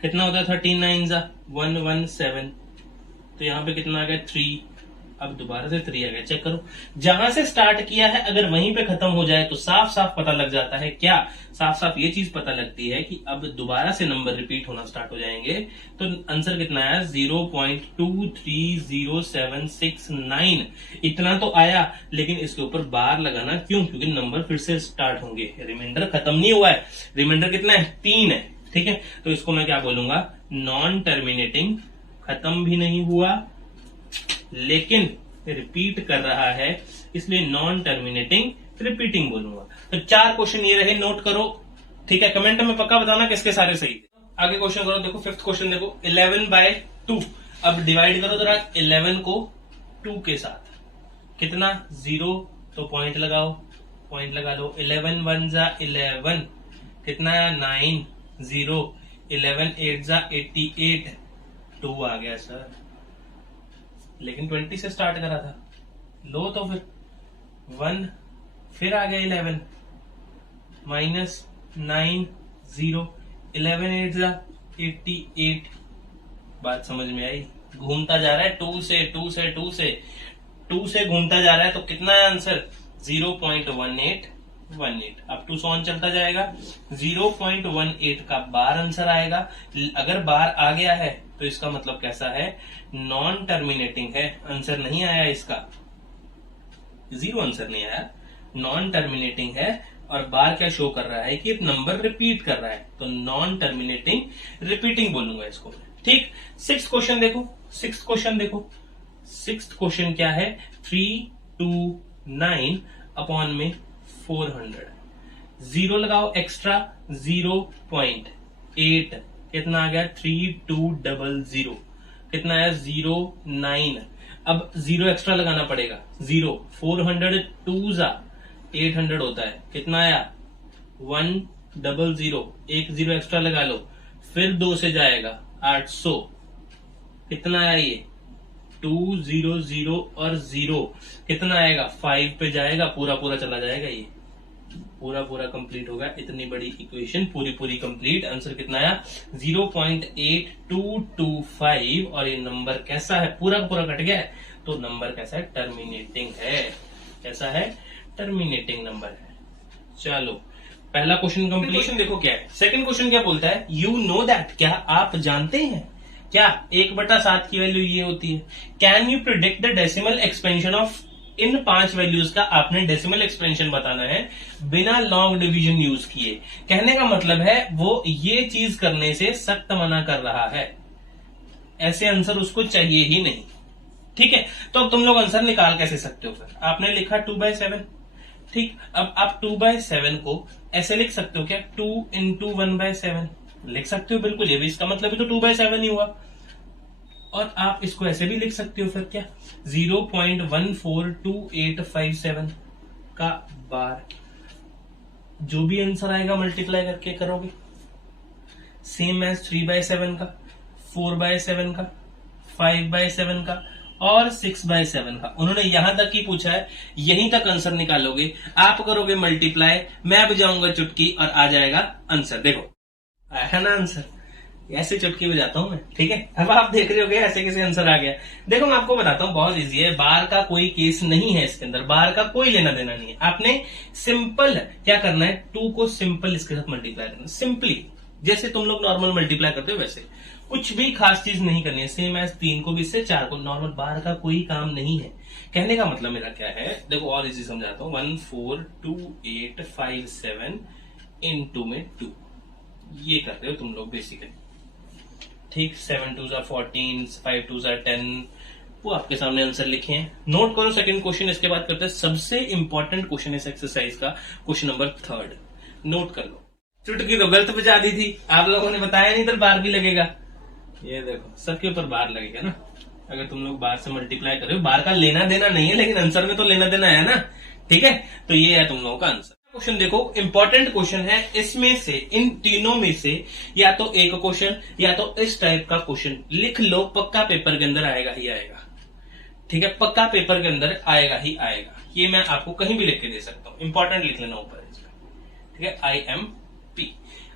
कितना होता है 13 9 जा 117, तो यहां पे कितना आ गया 3। अब दोबारा से 3 आ गया, चेक करो जहां से स्टार्ट किया है अगर वहीं पे खत्म हो जाए तो साफ साफ पता लग जाता है, क्या साफ साफ ये चीज पता लगती है कि अब दोबारा से नंबर रिपीट होना स्टार्ट हो जाएंगे। तो आंसर कितना आया 0.23079, इतना तो आया, लेकिन इसके ऊपर बार लगाना क्यों, क्योंकि नंबर फिर से स्टार्ट होंगे, रिमाइंडर खत्म नहीं हुआ है, रिमाइंडर कितना है 3 है, ठीक है। तो इसको मैं क्या बोलूंगा नॉन टर्मिनेटिंग, खत्म भी नहीं हुआ लेकिन रिपीट कर रहा है, इसलिए नॉन टर्मिनेटिंग रिपीटिंग बोलूंगा। तो 4 क्वेश्चन ये रहे, नोट करो, ठीक है। कमेंट में पक्का बताना किसके सारे सही थे। आगे क्वेश्चन करो, देखो 5th क्वेश्चन देखो 11/2। अब डिवाइड करो जरा 11 को 2 के साथ, कितना 0, तो पॉइंट लगाओ, पॉइंट लगा लो। 11 1 जा 11, कितना 9 0, 11 8 जा 88, 2 आ गया सर, लेकिन 20 से स्टार्ट करा था, लो तो फिर 1, फिर आ गया 11 -9 0, 11 8 जा 88, बात समझ में आई। घूमता जा रहा है 2 से 2 से 2 से 2 से घूमता जा रहा है, तो कितना है आंसर 0.1818। अब 2 ऑन चलता जाएगा, 0.18 का बार आंसर आएगा। अगर बार आ गया है तो इसका मतलब कैसा है, नॉन टर्मिनेटिंग है, आंसर नहीं आया इसका, 0 आंसर नहीं आया, नॉन टर्मिनेटिंग है। और बार क्या शो कर रहा है कि एक नंबर रिपीट कर रहा है, तो नॉन टर्मिनेटिंग रिपीटिंग बोलूंगा इसको, ठीक। 6th क्वेश्चन देखो, 6th क्वेश्चन देखो, 6th क्वेश्चन क्या है 329 अपॉन में 400, 0 लगाओ एक्स्ट्रा 0.8, कितना आ गया 3200, कितना आया 09। अब 0 एक्स्ट्रा लगाना पड़ेगा, 0 400 2 जा 800 होता है, कितना आया 100, एक 0 एक्स्ट्रा लगा लो, फिर 2 से जाएगा 800, कितना आया ये 200 और 0, कितना आएगा 5 पे जाएगा, पूरा पूरा चला जाएगा, ये पूरा पूरा कंप्लीट होगा। इतनी बड़ी इक्वेशन पूरी पूरी कंप्लीट, आंसर कितना आया 0.8225। और ये नंबर कैसा है, पूरा पूरा कट गया है, तो नंबर कैसा है टर्मिनेटिंग है, कैसा है टर्मिनेटिंग नंबर है। चलो पहला क्वेश्चन कंप्लीट। क्वेश्चन देखो क्या है, सेकंड क्वेश्चन क्या बोलता है, यू नो दैट, क्या आप जानते हैं, क्या 1/7 की वैल्यू ये होती है। Can you predict the decimal expansion of, in 5 values का आपने डेसिमल एक्सपेंशन बताना है बिना लॉन्ग डिवीजन यूज किए। कहने का मतलब है वो ये चीज करने से सख्त मना कर रहा है, ऐसे आंसर उसको चाहिए ही नहीं, ठीक है। तो अब तुम लोग आंसर निकाल कैसे सकते हो, फिर आपने लिखा 2/7, ठीक। अब आप 2/7 को ऐसे लिख सकते हो क्या, 2 × 1/7 लिख सकते हो, बिल्कुल, ये भी इसका मतलब भी तो 2/7 ही हुआ। और आप इसको ऐसे भी लिख सकते हो फिर क्या, 0.142857 का बार, जो भी आंसर आएगा मल्टीप्लाई करके करोगे, सेम एज 3/7 का, 4/7 का, 5/7 का और 6/7 का। उन्होंने यहां तक ही पूछा है, यहीं तक आंसर निकालोगे, आप करोगे मल्टीप्लाई, मैं बजाऊंगा चुटकी और आ जाएगा आंसर। देखो आया ना आंसर, ऐसे चुटकी बजाता हूं मैं, ठीक है। अब आप देख रहे होगे ऐसे कैसे आंसर आ गया। देखो मैं आपको बताता हूं, बहुत इजी है, बार का कोई केस नहीं है इसके अंदर, बार का कोई लेना देना नहीं है। आपने सिंपल क्या करना है, 2 को सिंपल इसके साथ मल्टीप्लाई करना, सिंपली जैसे तुम लोग नॉर्मल मल्टीप्लाई करते हो वैसे, कुछ भी खास चीज नहीं करनी है, सेम एज 3 को भी इससे 4 को, नॉर्मल बार का कोई काम नहीं है। कहने का मतलब मेरा क्या है, देखो और इजी समझाता हूँ, 1 4 2 8 5 7 इनटू में 2, ये करते हो तुम लोग बेसिकली, ठीक। 7 2 14, 5 2 10, वो आपके सामने आंसर लिखे हैं, नोट करो। सेकंड क्वेश्चन, इसके बाद करते हैं सबसे इंपॉर्टेंट क्वेश्चन इस एक्सरसाइज का, क्वेश्चन नंबर 3, नोट कर लो। चुटकी तो गलत बजा दी थी, आप लोगों ने बताया नहीं, तो बार भी लगेगा, ये देखो सबके ऊपर बार लगेगा ना, अगर तुम लोग बार से मल्टीप्लाई कर रहे हो, बार का लेना देना नहीं है, लेकिन आंसर में तो लेना देना है ना, ठीक है। तो ये है तुम लोगों का आंसर। क्वेश्चन देखो, इंपॉर्टेंट क्वेश्चन है, इसमें से इन तीनों में से या तो एक क्वेश्चन या तो इस टाइप का क्वेश्चन लिख लो, पक्का पेपर के अंदर आएगा ही आएगा, ठीक है, पक्का पेपर के अंदर आएगा ही आएगा। ये मैं आपको कहीं भी लिख के दे सकता हूं, इंपॉर्टेंट लिख लेना ऊपर इसमें, ठीक है, IMP।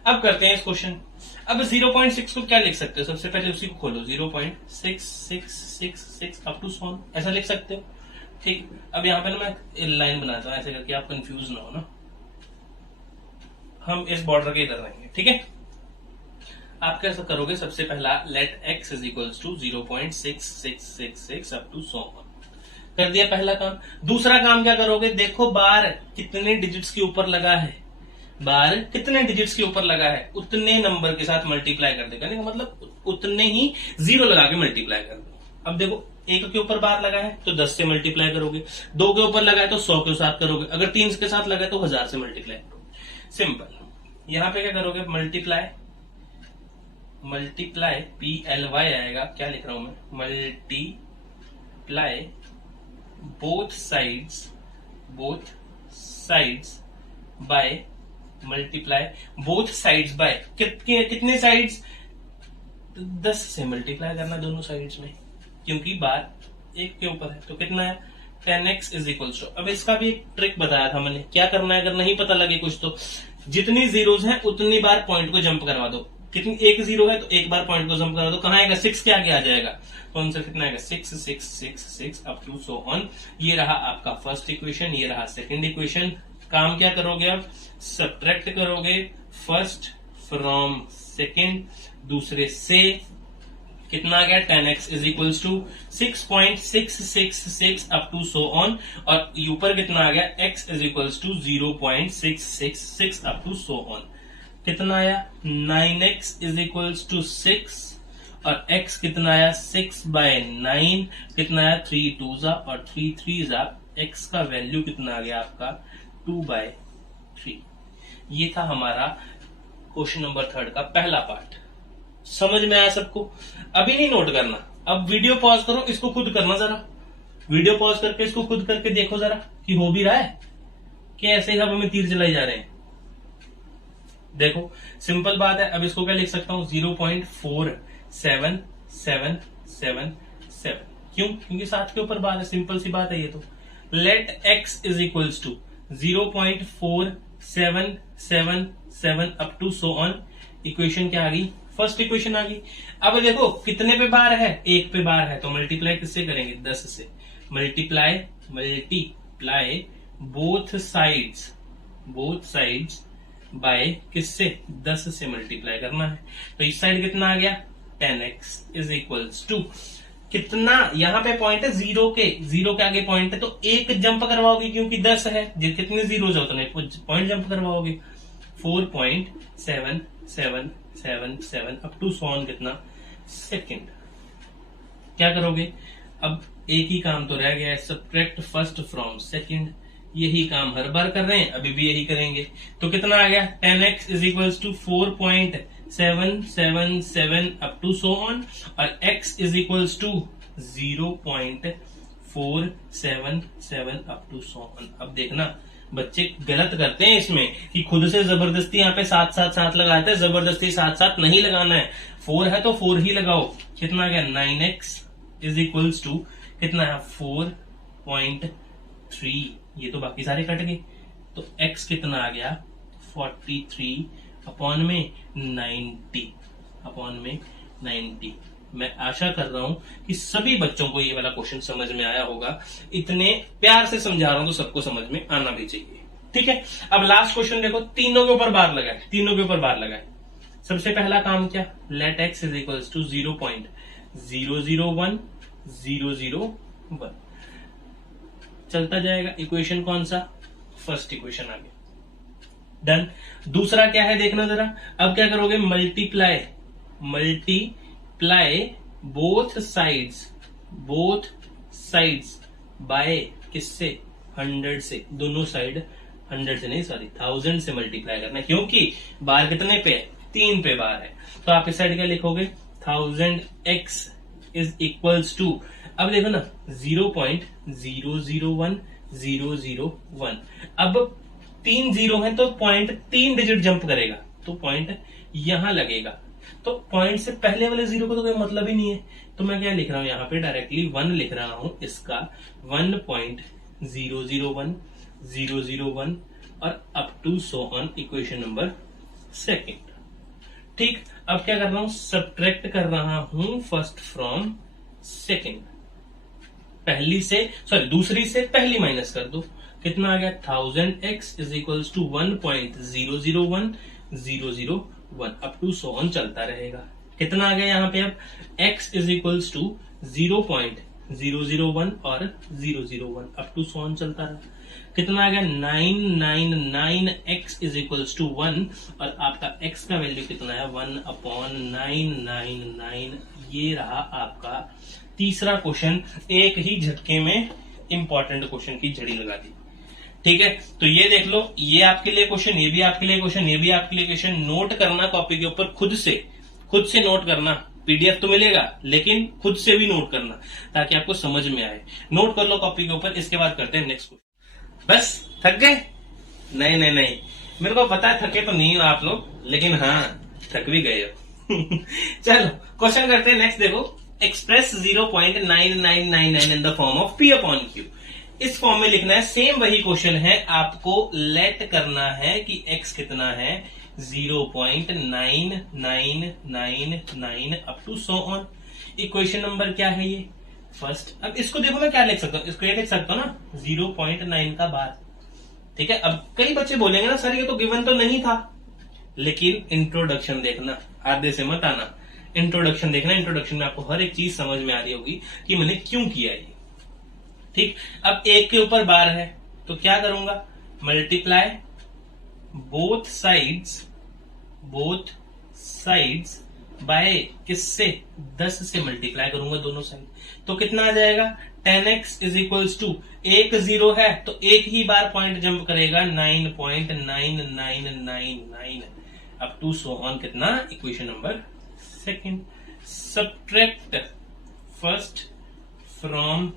अब करते हैं इस क्वेश्चन। अब 0.6 को क्या लिख सकते हो, सबसे पहले उसी को खोलो, 0.6666 अप टू 100, ऐसा लिख सकते हो, ठीक। अब यहाँ पे ना मैं लाइन बनाता हूं ऐसे करके, आप कंफ्यूज ना हो ना, हम इस बॉर्डर के इधर रहेंगे, ठीक है। आप कैसा करोगे, सबसे पहला let x is equals to 0.6666 up to 100 कर दिया पहला काम। दूसरा काम क्या करोगे, देखो बार कितने डिजिट्स के ऊपर लगा है, बार कितने डिजिट्स के ऊपर लगा है, उतने नंबर के साथ मल्टीप्लाई कर देगा, नहीं मतलब उतने ही जीरो लगा के मल्टीप्लाई कर दो। अब देखो 1 के ऊपर बार लगा है तो 10 से मल्टीप्लाई करोगे, 2 के ऊपर लगा है तो 100 के साथ करोगे, अगर 3 के साथ लगा है तो 1000 से मल्टीप्लाई करोगे, सिंपल। यहां पे क्या करोगे, मल्टीप्लाई PLY आएगा, क्या लिख रहा हूं मैं, multiply both sides by, multiply both sides by कितने साइड्स, 10 से मल्टीप्लाई करना दोनों साइड्स में, क्योंकि बार 1 के ऊपर है, तो कितना है 10x इज इक्वल टू। अब इसका भी एक ट्रिक बताया था मैंने, क्या करना है, अगर नहीं पता लगे कुछ तो जितनी जीरोज हैं उतनी बार पॉइंट को जंप करवा दो, कितनी, 1 0 है तो एक बार पॉइंट को जंप करवा दो, कहां आएगा, 6 के आगे आ जाएगा, तो आंसर कितना आएगा, 6 6 6 6 अप टू सो ऑन। ये रहा आपका फर्स्ट इक्वेशन, ये रहा सेकंड इक्वेशन। काम क्या करोगे, अब सब्ट्रैक्ट करोगे फर्स्ट फ्रॉम सेकंड, दूसरे से कितना आ गया, 10x is equals to 6.666 up to so on, और ऊपर कितना आ गया, x is equals to 0.666 up to so on, कितना आया 9x इज इक्वल्स टू 6, और x कितना आया 6/9, कितना आया 3 2 और 3 3 x का वैल्यू कितना आ गया आपका 2/3। ये था हमारा क्वेश्चन नंबर 3 का पहला पार्ट। समझ में आया सबको? अभी नहीं नोट करना, अब वीडियो पॉज करो, इसको खुद करना जरा, वीडियो पॉज करके इसको खुद करके देखो जरा कि हो भी रहा है कि ऐसे ही हवा में तीर चलाई जा रहे हैं। देखो सिंपल बात है, अब इसको क्या लिख सकता हूं, 0.4777, क्यों, क्योंकि 7 के ऊपर बात है, सिंपल सी बात है ये तो। Let x is equals to 0.4777 up to so on, equation क्या आ गई, फर्स्ट इक्वेशन आ गई। अब देखो कितने पे बार है, 1 पे बार है, तो मल्टीप्लाई किससे करेंगे, 10 से। मल्टीप्लाई बोथ साइड्स बाय किससे, 10 से मल्टीप्लाई करना है, तो इस साइड कितना आ गया 10x इज इक्वल्स टू कितना, यहां पे पॉइंट है 0 के आगे पॉइंट है, तो एक जंप करवाओगे क्योंकि 10 है, कितने जीरो हो उतने पॉइंट जंप करवाओगे, 4.7777 अप टू सॉन कितना सेकंड। क्या करोगे, अब एक ही काम तो रह गया है, सब्ट्रैक्ट फर्स्ट फ्रॉम सेकंड, यही काम हर बार कर रहे हैं, अभी भी यही करेंगे, तो कितना आ गया 10x is equals to 4.777 up to so on, और x is equals to 0.477 up to so on. अब देखना बच्चे गलत करते हैं इसमें कि खुद से जबरदस्ती यहाँ पे साथ लगाते हैं, जबरदस्ती साथ नहीं लगाना है, 4 है तो 4 ही लगाओ। कितना आ गया 9x इज इक्वल्स टू कितना है 4.3, ये तो बाकी सारे कट गए, तो x कितना आ गया 43/90। मैं आशा कर रहा हूं कि सभी बच्चों को ये वाला क्वेश्चन समझ में आया होगा, इतने प्यार से समझा रहा हूं तो सबको समझ में आना भी चाहिए, ठीक है। अब लास्ट क्वेश्चन देखो, तीनों के ऊपर बार लगा है, सबसे पहला काम क्या, let x is equals to 0.001001 चलता जाएगा। इक्वेशन कौन सा, फर्स्ट इक्वेशन आ गया, डन। दूसरा क्या है देखना जरा, अब क्या करोगे, मल्टीप्लाई बोथ साइड्स बाय किससे, 100 से, दोनों साइड 100 से नहीं, सॉरी 1000 से मल्टीप्लाई करना है, क्योंकि बार कितने पे है, 3 पे बार है। तो आप इस साइड क्या लिखोगे, 1000x इज इक्वल्स टू, अब देखो ना 0.001001। अब 3 जीरो है तो पॉइंट 3 डिजिट जंप करेगा, तो पॉइंट यहां लगेगा। तो पॉइंट से पहले वाले जीरो को तो कोई मतलब ही नहीं है, तो मैं क्या लिख रहा हूं यहाँ पे, डायरेक्टली 1 लिख रहा हूं, इसका 1.001001 और up to so on, equation number second. ठीक, अब क्या कर रहा हूं, सब्ट्रैक्ट कर रहा हूं फर्स्ट फ्रॉम सेकेंड, दूसरी से पहली माइनस कर दो, कितना आ गया, 1000x is equals to 1.001001 up to so on चलता रहेगा। कितना आ गया यहाँ पे, अब x इज इक्वल्स टू 0.001 और 001 अप टू सो ऑन चलता रहा। कितना आ गया, 999x इज इक्वल्स टू 1 और आपका x का वैल्यू कितना है, 1/999। ये रहा आपका तीसरा क्वेश्चन, एक ही झटके में इंपॉर्टेंट क्वेश्चन की झड़ी लगा दी। ठीक है, तो ये देख लो, ये आपके लिए क्वेश्चन, ये भी आपके लिए क्वेश्चन, ये भी आपके लिए क्वेश्चन। नोट करना कॉपी के ऊपर, खुद से नोट करना, पीडीएफ तो मिलेगा लेकिन खुद से भी नोट करना ताकि आपको समझ में आए। नोट कर लो कॉपी के ऊपर, इसके बाद करते हैं नेक्स्ट क्वेश्चन। बस थक गए? नहीं, मेरे को पता है थके तो नहीं हो आप लोग, लेकिन हाँ थक भी गए हो। चलो क्वेश्चन करते हैं नेक्स्ट। देखो, express 0.9999 in the form of P upon Q। इस फॉर्म में लिखना है, सेम वही क्वेश्चन है, आपको लेट करना है कि x कितना है, 0.9999 up to so on. Equation number क्या है ये, फर्स्ट। अब इसको देखो, मैं क्या लिख सकता हूं, इसको ये लिख सकता हूं ना, 0.9 का बार। ठीक है, अब कई बच्चे बोलेंगे ना, सर ये तो गिवन तो नहीं था, लेकिन इंट्रोडक्शन देखना, आधे से मत आना। इंट्रोडक्शन देखना, इंट्रोडक्शन में आपको हर एक चीज समझ में आ रही होगी कि मैंने क्यों किया ये। ठीक, अब एक के ऊपर बार है तो क्या करूंगा, मल्टीप्लाई बोथ साइड्स बाय किससे, 10 से मल्टीप्लाई करूंगा दोनों साइड, तो कितना आ जाएगा, 10x इज इक्वल्स टू, एक जीरो है तो एक ही बार पॉइंट जंप करेगा, 9.9999 अप टू सो ऑन, कितना, equation number second. Subtract first from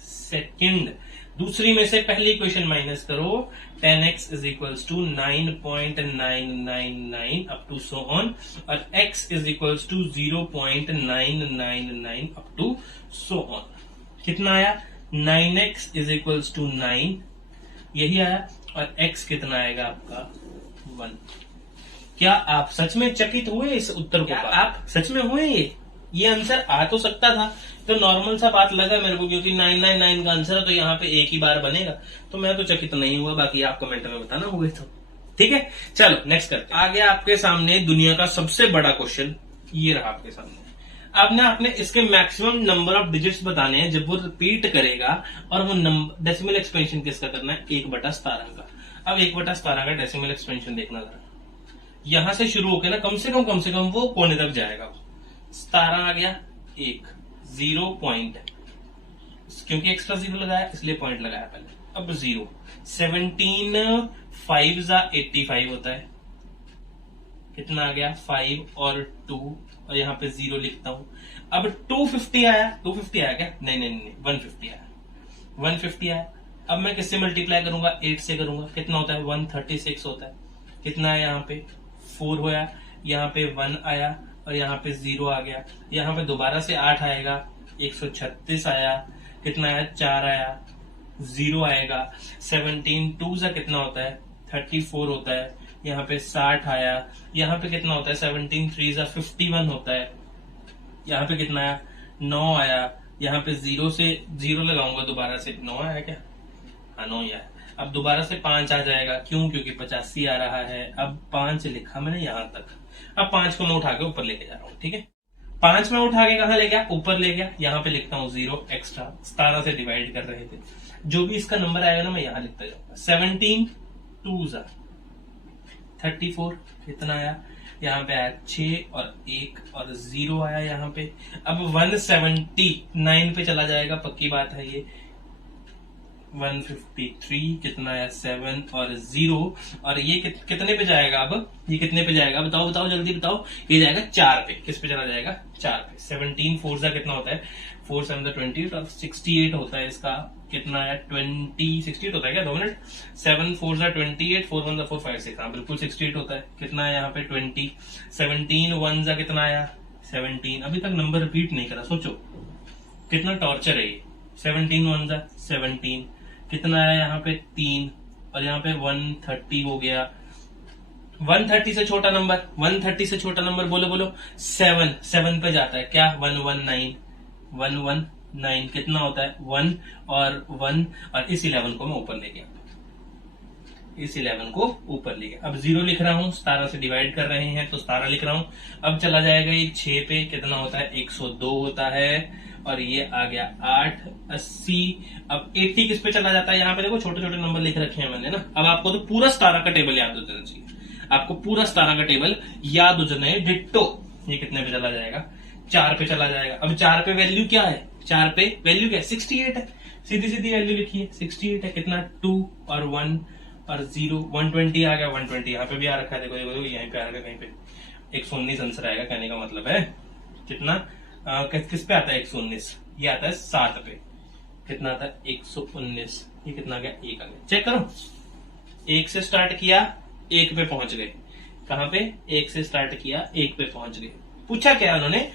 second, दूसरी में से पहली इक्वेशन माइनस करो, 10x is equals to 9.999 up to so on और x is equals to 0.999 up to so on. कितना आया, 9x इज इक्वल्स टू 9, यही आया, और x कितना आएगा आपका 1। क्या आप सच में चकित हुए इस उत्तर को, आप सच में हुए ये आंसर आ तो सकता था, तो नॉर्मल सा बात लगा मेरे को, क्योंकि 999 का आंसर है तो यहाँ पे एक ही बार बनेगा, तो मैं तो चकित नहीं हुआ, बाकी आप कमेंट में बताना हुए तो। ठीक है, चलो नेक्स्ट करते हैं। आ गया आपके सामने दुनिया का सबसे बड़ा क्वेश्चन, ये रहा आपके सामने। अब ना आपने इसके मैक्सिमम नंबर ऑफ डिजिट्स बताने हैं जब वो रिपीट करेगा, और वो नंबर डेसिमल एक्सपेंशन किसका करना है, 1/17 का। अब 1/17 का डेसिमल एक्सपेंशन देखना जरा, यहां से शुरू होकर ना कम से कम वो कोने तक जाएगा। 17 आ गया, 1 0 पॉइंट, क्योंकि एक्स्ट्रा 0 लगाया इसलिए पॉइंट लगाया पहले, अब 0। 17 5 जा 85 होता है, कितना आ गया, 5 और 2, और यहाँ पे 0 लिखता हूं। अब 250 आया, 250 आया क्या, नहीं 150 आया, 150 आया। अब मैं किससे मल्टीप्लाई करूंगा, 8 से करूंगा, कितना होता है, 136 होता है। कितना है यहाँ पे, 4 होया, यहाँ पे 1 आया और यहाँ पे 0 आ गया, यहाँ पे दोबारा से 8 आएगा, 136 आया, कितना आया, 4 आया, 0 आएगा। 17 2 से कितना होता है, 34 होता है, यहाँ पे 60 आया, यहाँ पे कितना होता है, 17 3 से 51 होता है, यहाँ पे कितना आया, 9 आया, यहाँ पे 0 से 0 लगाऊंगा दोबारा से, 9 आया क्या, हाँ 9 आया। अब दोबारा से 5 आ जाएगा, क्यों? क्योंकि 85 आ रहा है। अब 5 लिखा मैंने यहां तक, अब 5 को मैं उठा के ऊपर लेके जा रहा हूं, ठीक है। 5 में उठा के कहां ले गया? ऊपर ले गया। यहाँ पे लिखता हूँ 0 एक्स्ट्रा, 17 से डिवाइड कर रहे थे, जो भी इसका नंबर आएगा ना मैं यहाँ लिखता जाऊंगा। 17 2 34 कितना आया? यहाँ पे आया 6 और 1 और 0 आया यहाँ पे। अब 179 पे चला जाएगा, पक्की बात है ये। 153 कितना आया? 7 और 0, और ये कितने पे जाएगा? अब ये कितने पे जाएगा? बताओ बताओ जल्दी बताओ। ये जाएगा 4 पे। किस पे चला जाएगा? 4 पे। 17 4 सा कितना होता है? 4 7 28 और 68 होता है इसका। कितना आया? 20 68 होता है क्या? 2 मिनट। 7 4 सा 28, 4 1 सा 4 5 6, हाँ बिल्कुल 68 होता है। कितना है यहाँ पे? 20। 17 1 सा कितना आया? 17। अभी तक नंबर रिपीट नहीं करा, सोचो कितना टॉर्चर है ये। 17 1 सा 17, कितना आया यहाँ पे? 3, और यहाँ पे 130 हो गया। 130 से छोटा नंबर, 130 से छोटा नंबर बोलो बोलो। 7 पे जाता है क्या? 119 119 कितना होता है? 1 और 1, और इस 11 को मैं ऊपर ले गया, इस 11 को ऊपर ले गया। अब 0 लिख रहा हूं, 17 से डिवाइड कर रहे हैं तो 17 लिख रहा हूं। अब चला जाएगा ये 6 पे, कितना होता है? 102 होता है, और ये आ गया 8 80। अब 80 किस पे चला जाता है? यहाँ पे देखो छोटे छोटे नंबर लिख रखे हैं मैंने ना। अब आपको तो पूरा 17 का टेबल याद हो जाना चाहिए, आपको पूरा 17 का टेबल याद हो जाना है डिट्टो। ये कितने पे चला जाएगा? 4 पे चला जाएगा। अब 4 पे वैल्यू क्या है? 4 पे वैल्यू क्या है? 68 है। सीधी सीधी वैल्यू लिखिए, 68 है। कितना? 2 और 1 और 0, 120 आ गया। 120 यहाँ पे भी आ रखा है, देखो देखो देखो, यहीं पे आ रखा है कहीं पे। 119 आंसर आएगा, कहने का मतलब है। कितना किस पे आता है? 119, ये आता है 7 पे। कितना आता है? 119। ये कितना आ गया? 1 आ गया। चेक करो, 1 से स्टार्ट किया, 1 पे पहुंच गए। कहां पे? 1 से स्टार्ट किया, 1 पे पहुंच गए। पूछा क्या उन्होंने?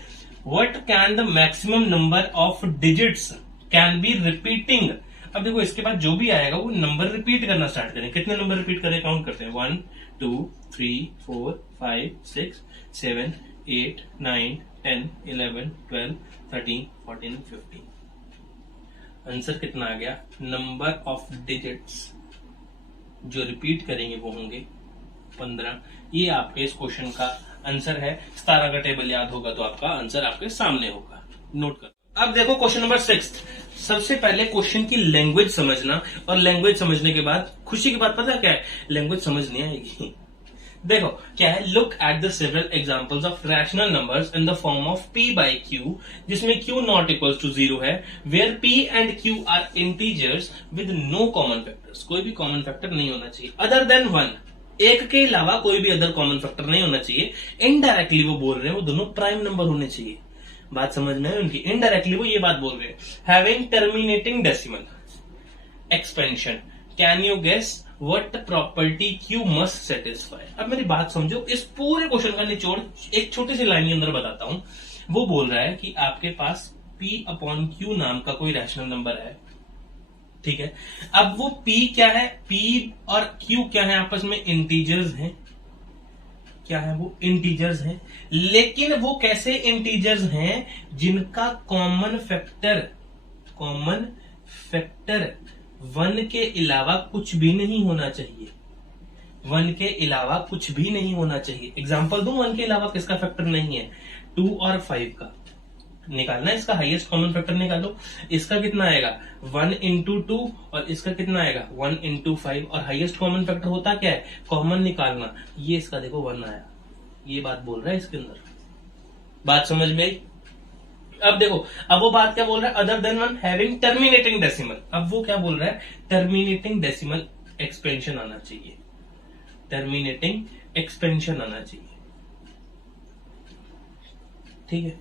What can the maximum number of digits can be repeating. अब देखो इसके बाद जो भी आएगा वो नंबर रिपीट करना स्टार्ट करें। कितने नंबर रिपीट करें? काउंट करते हैं। 1 2 3 4 5 6 7 8 9 10 11 12 13 14 15। आंसर कितना आ गया? नंबर ऑफ डिजिट्स जो रिपीट करेंगे वो होंगे 15। ये आपके इस क्वेश्चन का आंसर है। 17 का टेबल याद होगा तो आपका आंसर आपके सामने होगा, नोट कर। अब देखो क्वेश्चन नंबर 6। सबसे पहले क्वेश्चन की लैंग्वेज समझना, और लैंग्वेज समझने के बाद खुशी की बात पता है क्या है? लैंग्वेज समझ नहीं आएगी। देखो क्या है? Look at the several examples of rational numbers in the form of p by q, जिसमें q नॉट इक्वल टू 0 है, where p and q are integers with no common factors. कोई भी कॉमन फैक्टर नहीं होना चाहिए other than 1। एक के अलावा कोई भी अदर कॉमन फैक्टर नहीं होना चाहिए। इनडायरेक्टली वो बोल रहे हैं वो दोनों प्राइम नंबर होने चाहिए। बात समझ में है उनकी? इनडायरेक्टली वो ये बात बोल रहे हैं। Having terminating decimal expansion, can you guess what property Q must satisfy. अब मेरी बात समझो, इस पूरे क्वेश्चन का निचोड़ एक छोटी सी लाइन के अंदर बताता हूं। वो बोल रहा है कि आपके पास P अपॉन Q नाम का कोई रैशनल नंबर है, ठीक है। अब वो P क्या है? P और Q क्या है? आपस में इंटीजर्स हैं। क्या है वो? इंटीजर्स हैं। लेकिन वो कैसे इंटीजर्स हैं? जिनका कॉमन फैक्टर 1 के अलावा कुछ भी नहीं होना चाहिए। 1 के अलावा कुछ भी नहीं होना चाहिए। एग्जांपल दूं 1 के अलावा किसका फैक्टर नहीं है? 2 और 5 का निकालना है। इसका हाईएस्ट कॉमन फैक्टर निकालो। इसका कितना आएगा? 1 इंटू 2, और इसका कितना आएगा? 1 इंटू 5। और हाईएस्ट कॉमन फैक्टर होता क्या है? कॉमन निकालना। ये इसका देखो 1 आया, ये बात बोल रहा है इसके अंदर। बात समझ में आई? अब देखो, अब वो बात क्या बोल रहा है? Other than 1 having terminating decimal. अब वो क्या बोल रहा है? टर्मिनेटिंग डेसिमल एक्सपेंशन आना चाहिए। टर्मिनेटिंग एक्सपेंशन आना चाहिए, ठीक है।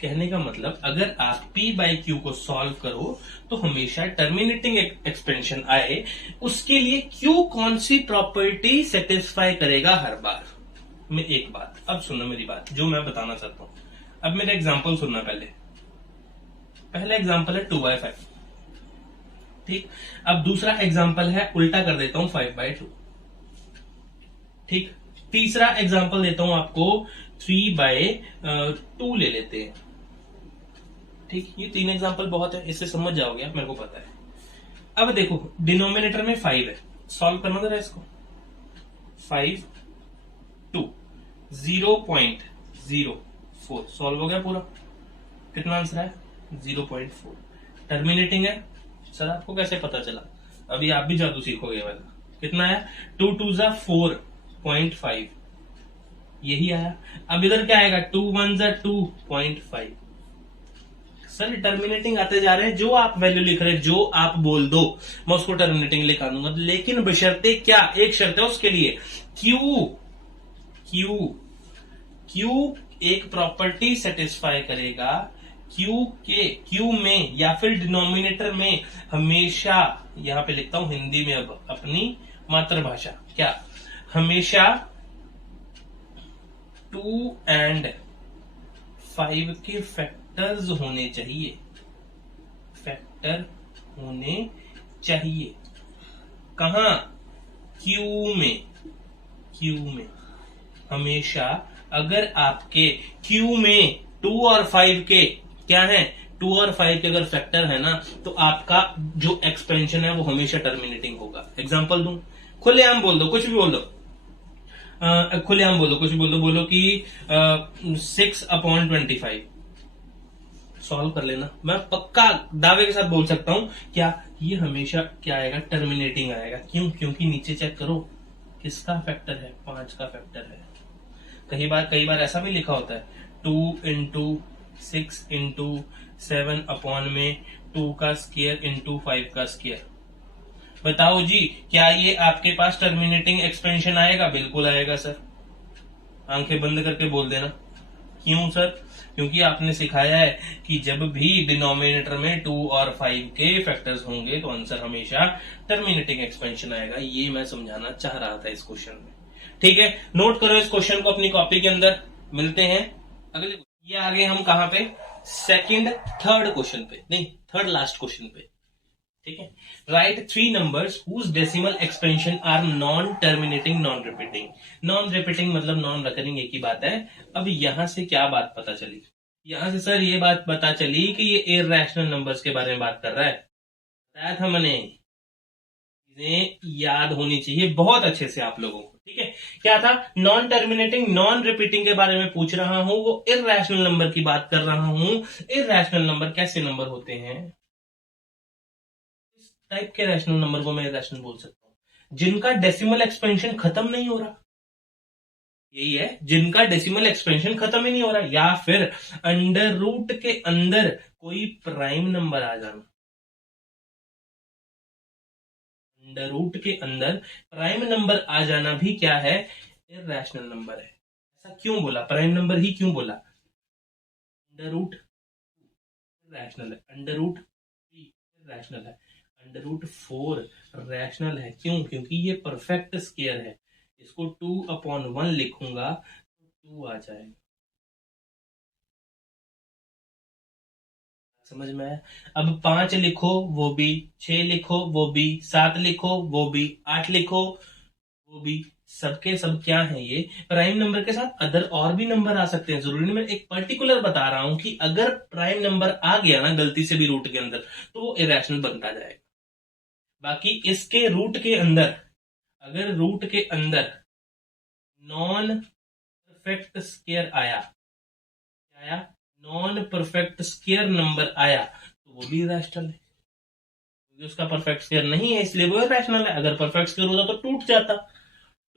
कहने का मतलब अगर आप P बाई Q को सॉल्व करो तो हमेशा टर्मिनेटिंग एक्सपेंशन आए, उसके लिए Q कौन सी प्रॉपर्टी सेटिस्फाई करेगा हर बार। मैं एक बात, अब सुनो मेरी बात जो मैं बताना चाहता हूं। अब मेरा एग्जांपल सुनना पहला एग्जांपल है 2/5, ठीक। अब दूसरा एग्जांपल है, उल्टा कर देता हूं, 5/2, ठीक। तीसरा एग्जांपल देता हूं आपको, 3/2 ले लेते हैं, ठीक। ये 3 एग्जांपल बहुत है, इससे समझ जाओगे आप, मेरे को पता है। अब देखो डिनोमिनेटर में 5 है, सॉल्व करना जरा इसको। 5 2 0.04 सॉल्व हो गया पूरा। कितना आंसर है? 0.4। टर्मिनेटिंग है सर, आपको कैसे पता चला? अभी आप भी जादू सीखोगे वाला। कितना है? 2 2 जा 4.5, यही आया। अब इधर क्या आएगा? 2 1 जा 2.5। सर टर्मिनेटिंग आते जा रहे हैं, जो आप वैल्यू लिख रहे हैं, जो आप बोल दो मैं उसको टर्मिनेटिंग लिखा दूंगा, लेकिन बशर्ते क्या, एक शर्त है उसके लिए, क्यू क्यू क्यू एक प्रॉपर्टी सेटिस्फाई करेगा। क्यू में या फिर डिनोमिनेटर में हमेशा, यहां पे लिखता हूं हिंदी में अब अपनी मातृभाषा, क्या हमेशा 2 and 5 के फैक्टर्स होने चाहिए, फैक्टर होने चाहिए। कहां? क्यू में, क्यू में हमेशा अगर आपके क्यू में 2 और 5 के क्या है, 2 और 5 के अगर फैक्टर है ना, तो आपका जो एक्सपेंशन है वो हमेशा टर्मिनेटिंग होगा। एग्जांपल दूं, खुलेआम बोल दो, कुछ भी बोल दो, खुलेआम बोलो, कुछ बोलो, बोलो कि 6/25 सॉल्व कर लेना। मैं पक्का दावे के साथ बोल सकता हूं क्या, ये हमेशा क्या आएगा? टर्मिनेटिंग आएगा। क्यों? क्योंकि नीचे चेक करो किसका फैक्टर है, 5 का फैक्टर है। कई बार ऐसा भी लिखा होता है 2 इंटू 6 इंटू 7 अपॉन में 2 का स्क्वायर इंटू 5 का स्क्वायर। बताओ जी, क्या ये आपके पास टर्मिनेटिंग एक्सपेंशन आएगा? बिल्कुल आएगा सर, आंखें बंद करके बोल देना। क्यों सर? क्योंकि आपने सिखाया है कि जब भी डिनोमिनेटर में 2 और 5 के फैक्टर्स होंगे तो आंसर हमेशा टर्मिनेटिंग एक्सपेंशन आएगा। ये मैं समझाना चाह रहा था इस क्वेश्चन में। ठीक है, नोट करो इस क्वेश्चन को अपनी कॉपी के अंदर। मिलते हैं अगले। ये आगे हम कहां पे? थर्ड क्वेश्चन पे, नहीं थर्ड लास्ट क्वेश्चन पे। ठीक है, write 3 numbers whose decimal expansion are non terminating non repeating. Non repeating मतलब नॉन रिकरिंग, एक ही बात है। अब यहां से क्या बात पता चली? यहां से सर ये बात पता चली कि ये इरैशनल नंबर्स के बारे में बात कर रहा है। बताया था मैंने, चीजें याद होनी चाहिए बहुत अच्छे से आप लोगों को। ठीक है, क्या था? नॉन टर्मिनेटिंग नॉन रिपीटिंग के बारे में पूछ रहा हूं, वो इरैशनल नंबर की बात कर रहा हूं। इरैशनल नंबर कैसे नंबर होते हैं? इस टाइप के रैशनल नंबर को मैं इरैशनल बोल सकता हूं जिनका डेसिमल एक्सपेंशन खत्म नहीं हो रहा। यही है, जिनका डेसिमल एक्सपेंशन खत्म ही नहीं हो रहा, या फिर अंडर रूट के अंदर कोई प्राइम नंबर आ जाना। अंडर रूट के अंदर प्राइम नंबर आ जाना भी क्या है? इरैशनल नंबर है। ऐसा क्यों बोला? प्राइम नंबर ही क्यों बोला? अंडर रूट रैशनल है, अंडर रूट 3 रैशनल है, अंडर रूट 4 रैशनल है। क्यों? क्योंकि ये परफेक्ट स्क्वायर है। इसको 2/1 लिखूंगा तो 2 आ जाएगा। समझ में आया? अब 5 लिखो वो भी, 6 लिखो वो भी, 7 लिखो वो भी, 8 लिखो वो भी, सबके सब क्या है? ये प्राइम नंबर के साथ अदर और भी नंबर आ सकते हैं। जरूरी नहीं, मैं एक पर्टिकुलर बता रहा हूं कि अगर प्राइम नंबर आ गया ना गलती से भी रूट के अंदर, तो वो इरैशनल बनता जाएगा। बाकी इसके रूट के अंदर, अगर रूट के अंदर नॉन परफेक्ट स्क्वायर आया, क्या आया? नॉन परफेक्ट स्क्वायर नंबर आया, तो वो भी इरैशनल है। क्योंकि उसका परफेक्ट स्क्वायर नहीं है, इसलिए वो इरैशनल है। अगर परफेक्ट स्क्वायर होता तो टूट जाता।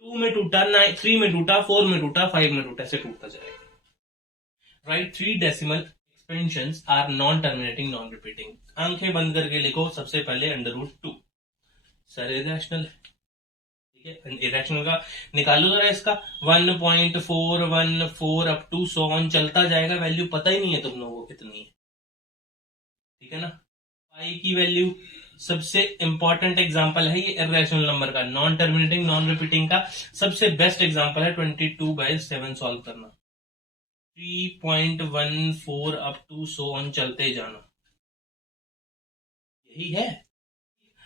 2 में टूटा, 3 में टूटा, 4 में टूटा, 5 में टूटा, ऐसे टूटता जाएगा। Write 3 decimal expansions are non terminating non repeating. आंखें बंद करके लिखो सबसे पहले अंडर रूट 2। सर इरैशनल है। ठीक है, इरैशनल का निकालो जरा इसका। 1.414 अप टू सो ऑन चलता जाएगा, वैल्यू पता ही नहीं है तुम लोगों को कितनी है। ठीक है ना? पाई की वैल्यू सबसे इंपॉर्टेंट एग्जांपल है ये इरैशनल नंबर का, नॉन टर्मिनेटिंग नॉन रिपीटिंग का सबसे बेस्ट एग्जांपल है 22/7 सॉल्व करना। 3.14 अप टू सो ऑन चलते जाना, यही है।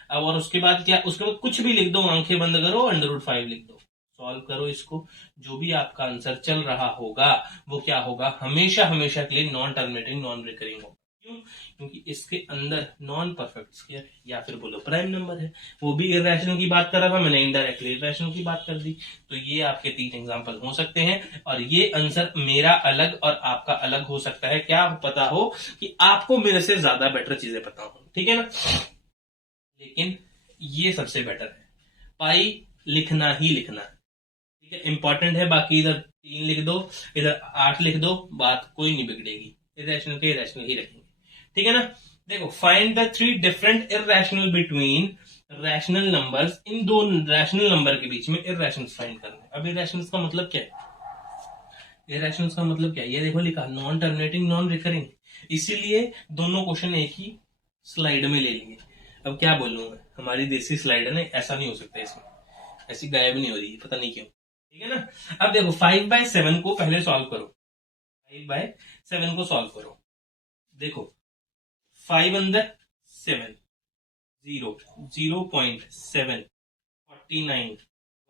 अब और उसके बाद क्या? उसके बाद कुछ भी लिख दो, आंखें बंद करो, अंडर रूट 5 लिख दो, सॉल्व करो इसको। जो भी आपका आंसर चल रहा होगा वो क्या होगा? हमेशा हमेशा के लिए नॉन टर्मिनेटिंग नॉन रिकरिंग होगा। क्यों? क्योंकि इसके अंदर नॉन परफेक्ट स्क्वायर या फिर बोलो प्राइम नंबर है। वो भी इर्रेशनल की बात कर रहा था, मैंने इनडायरेक्टली इर्रेशनल की बात कर दी। तो ये आपके 3 एग्जांपल हो सकते हैं, और ये आंसर मेरा अलग और आपका अलग हो सकता है। क्या पता हो कि आपको मेरे से ज्यादा बेटर चीजें पता हो, ठीक है ना? लेकिन ये सबसे बेटर है, पाई लिखना ही लिखना, ठीक है, इंपॉर्टेंट है। बाकी इधर 3 लिख दो, इधर 8 लिख दो, बात कोई नहीं बिगड़ेगी। इरेशनल के इरेशनल ही रखेंगे, ठीक है ना? देखो, find the 3 different irrational between rational numbers. इन दो रैशनल नंबर के बीच में इरेशनल्स फाइंड करना है। अब इरेशनल्स का मतलब क्या है? इरेशनल्स का मतलब क्या है? ये देखो लिखा, नॉन टर्मिनेटिंग नॉन रिकरिंग, इसीलिए दोनों क्वेश्चन एक ही स्लाइड में ले लिए। अब क्या बोलूं मैं, हमारी देसी स्लाइड है ना, ऐसा नहीं हो सकता, इसमें ऐसी गायब नहीं हो रही, पता नहीं क्यों, ठीक है ना? अब देखो 5/7 को पहले सॉल्व करो, 5/7 को सॉल्व करो। देखो 5 अंदर 7, 0, 0.7, 49,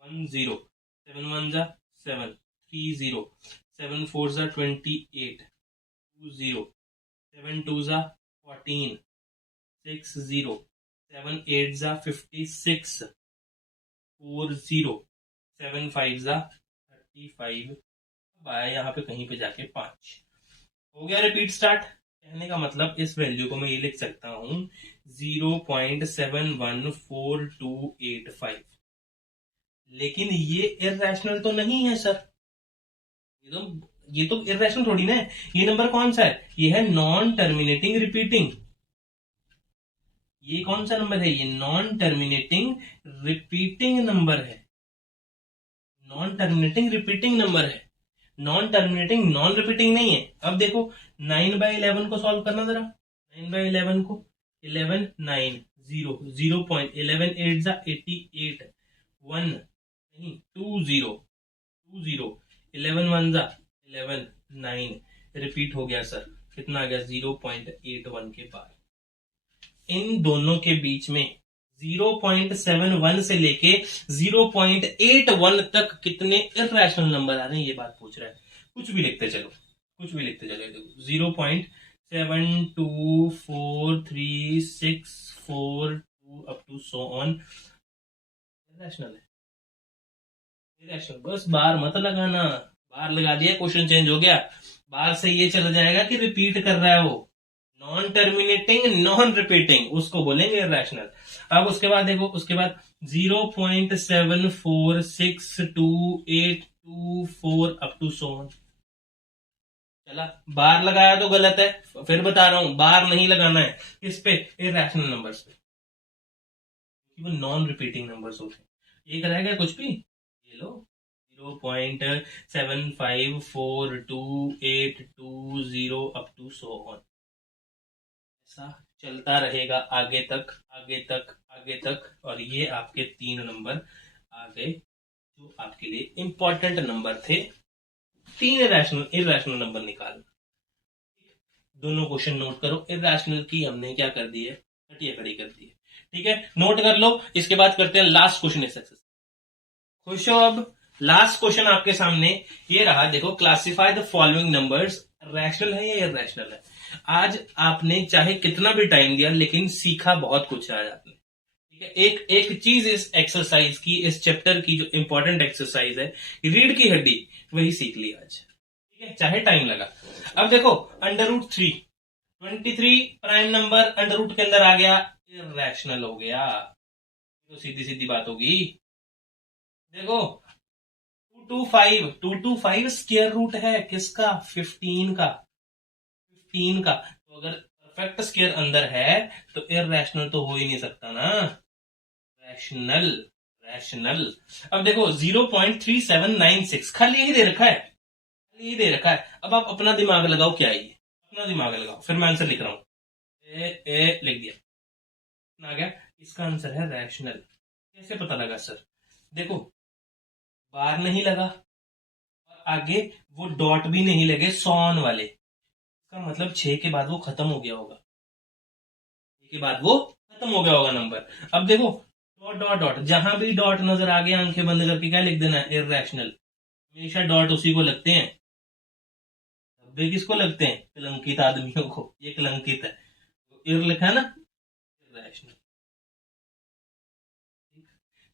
10, 7 1 जा 7, 3 0, 7 4 जा 28, 2 0, 7 2 जा 14, 6 0, 7 8 जा 56, 4 0, 7 5 जा 35। अब आया यहाँ पे कहीं पे जाके 5, हो गया रिपीट स्टार्ट। कहने का मतलब इस वैल्यू को मैं ये लिख सकता हूं 0.714285। लेकिन ये इररेशनल तो नहीं है सर, ये तो इररेशनल थोड़ी ना है। ये नंबर कौन सा है? ये है नॉन टर्मिनेटिंग रिपीटिंग। ये कौन सा नंबर है? ये नॉन टर्मिनेटिंग रिपीटिंग नंबर है, नॉन टर्मिनेटिंग रिपीटिंग नंबर है। नॉन टर्मिनेटिंग नॉन रिपीटिंग नहीं है। अब देखो 9/11 को सॉल्व करना जरा, 9/11 को, 11 9 0, 0.11 8 जा 88, 1 नहीं 2 0, 2 0, 11 1 जा 11, 9 रिपीट हो गया सर, कितना आ गया 0.81 के पार। इन दोनों के बीच में 0.71 से लेके 0.81 तक कितने इररेशनल नंबर आ रहे हैं, ये बात पूछ रहा है। कुछ भी लिखते चलो, कुछ भी लिखते चलो। देखो 0.724364 up to so on, irrational है, इररेशनल। बस बार मत लगाना, बार लगा दिया क्वेश्चन चेंज हो गया। बार से ये चला जाएगा कि रिपीट कर रहा है वो, नॉन टर्मिनेटिंग नॉन रिपीटिंग, उसको बोलेंगे इररेशनल। अब उसके बाद देखो, उसके बाद 0.74628224 अप टू सो ऑन। चला, बार लगाया तो गलत है, फिर बता रहा हूं बार नहीं लगाना है। किस पे? इररेशनल नंबर्स पे, क्योंकि वो नॉन रिपीटिंग नंबर्स होते हैं। ये कराएगा कुछ भी, ये लो 0.75428220 अप टू सो ऑन। ऐसा चलता रहेगा आगे तक, आगे तक, आगे तक। और ये आपके 3 नंबर आ गए जो आपके लिए इंपॉर्टेंट नंबर थे। 3 इररेशनल नंबर निकाल, दोनों क्वेश्चन नोट करो। इररेशनल की हमने क्या कर दी है, घटिया खड़ी कर दी है, ठीक है, नोट कर लो। इसके बाद करते हैं लास्ट क्वेश्चन एक्सरसाइज। खुश हो? अब लास्ट क्वेश्चन आपके सामने ये रहा, देखो classify the following numbers, rational है या इररेशनल है। आज आपने चाहे कितना भी टाइम दिया, लेकिन सीखा बहुत कुछ है आज आपने, ठीक है। एक एक चीज इस एक्सरसाइज की, इस चैप्टर की जो इंपॉर्टेंट एक्सरसाइज है, रीढ़ की हड्डी, वही सीख ली आज, ठीक है, चाहे टाइम लगा। अब देखो √3, 23 प्राइम नंबर अंडर रूट के अंदर आ गया, इररेशनल हो गया, तो सीधी सीधी बात होगी। देखो 225 स्क्वायर रूट है किसका? 15 का, 15 का। तो अगर परफेक्ट स्क्वायर अंदर है तो इररेशनल तो हो ही नहीं सकता ना, रैशनल, रैशनल। अब देखो 0.3796 खाली यही दे रखा है, खाली यही दे रखा है। अब आप अपना दिमाग लगाओ, क्या है ये, अपना दिमाग लगाओ, फिर मैं आंसर लिख रहा हूं। ए लिख दिया, आ गया। इसका आंसर है रैशनल। कैसे पता लगा सर? देखो बार नहीं लगा, और आगे वो डॉट भी नहीं लगे सॉन वाले, इसका मतलब 6 के बाद वो खत्म हो गया होगा, 6 के बाद वो खत्म हो गया होगा नंबर। अब देखो डॉट डॉट डॉट, जहां भी डॉट नजर आ गया आंखें बंद करके क्या लिख देना है? इररेशनल। हमेशा डॉट उसी को लगते हैं, बुरे किसको लगते हैं? कलंकित आदमियों को। ये कलंकित है, इर लिखा है ना, इर्रेशनल।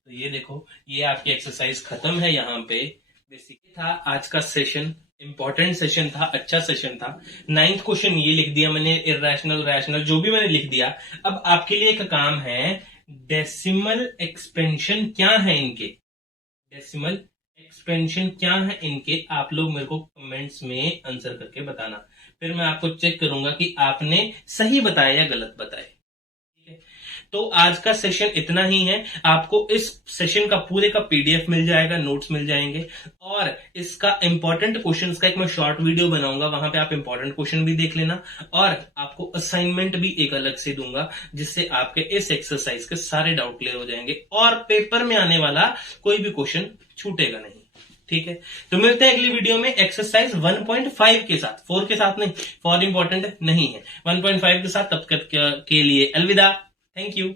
तो ये देखो, ये आपकी एक्सरसाइज खत्म है। यहाँ पे बेसिक था आज का सेशन, इंपॉर्टेंट सेशन था, अच्छा सेशन था। 9th क्वेश्चन ये लिख दिया मैंने, इरेशनल रैशनल जो भी मैंने लिख दिया। अब आपके लिए एक काम है, डेसिमल एक्सपेंशन क्या है इनके, डेसिमल एक्सपेंशन क्या है इनके, आप लोग मेरे को कमेंट्स में आंसर करके बताना। फिर मैं आपको चेक करूंगा कि आपने सही बताया या गलत बताया। तो आज का सेशन इतना ही है। आपको इस सेशन का पूरे का पीडीएफ मिल जाएगा, नोट्स मिल जाएंगे, और इसका इंपॉर्टेंट क्वेश्चंस का एक मैं शॉर्ट वीडियो बनाऊंगा, वहां पे आप इंपॉर्टेंट क्वेश्चन भी देख लेना, और आपको असाइनमेंट भी एक अलग से दूंगा, जिससे आपके इस एक्सरसाइज के सारे डाउट क्लियर हो जाएंगे और पेपर में आने वाला कोई भी क्वेश्चन छूटेगा नहीं। ठीक है, तो मिलते हैं अगली वीडियो में एक्सरसाइज 1.5 के साथ, 4 के साथ नहीं, 4 इंपॉर्टेंट नहीं है, 1.5 के साथ। तब तक के लिए अलविदा, थैंक यू।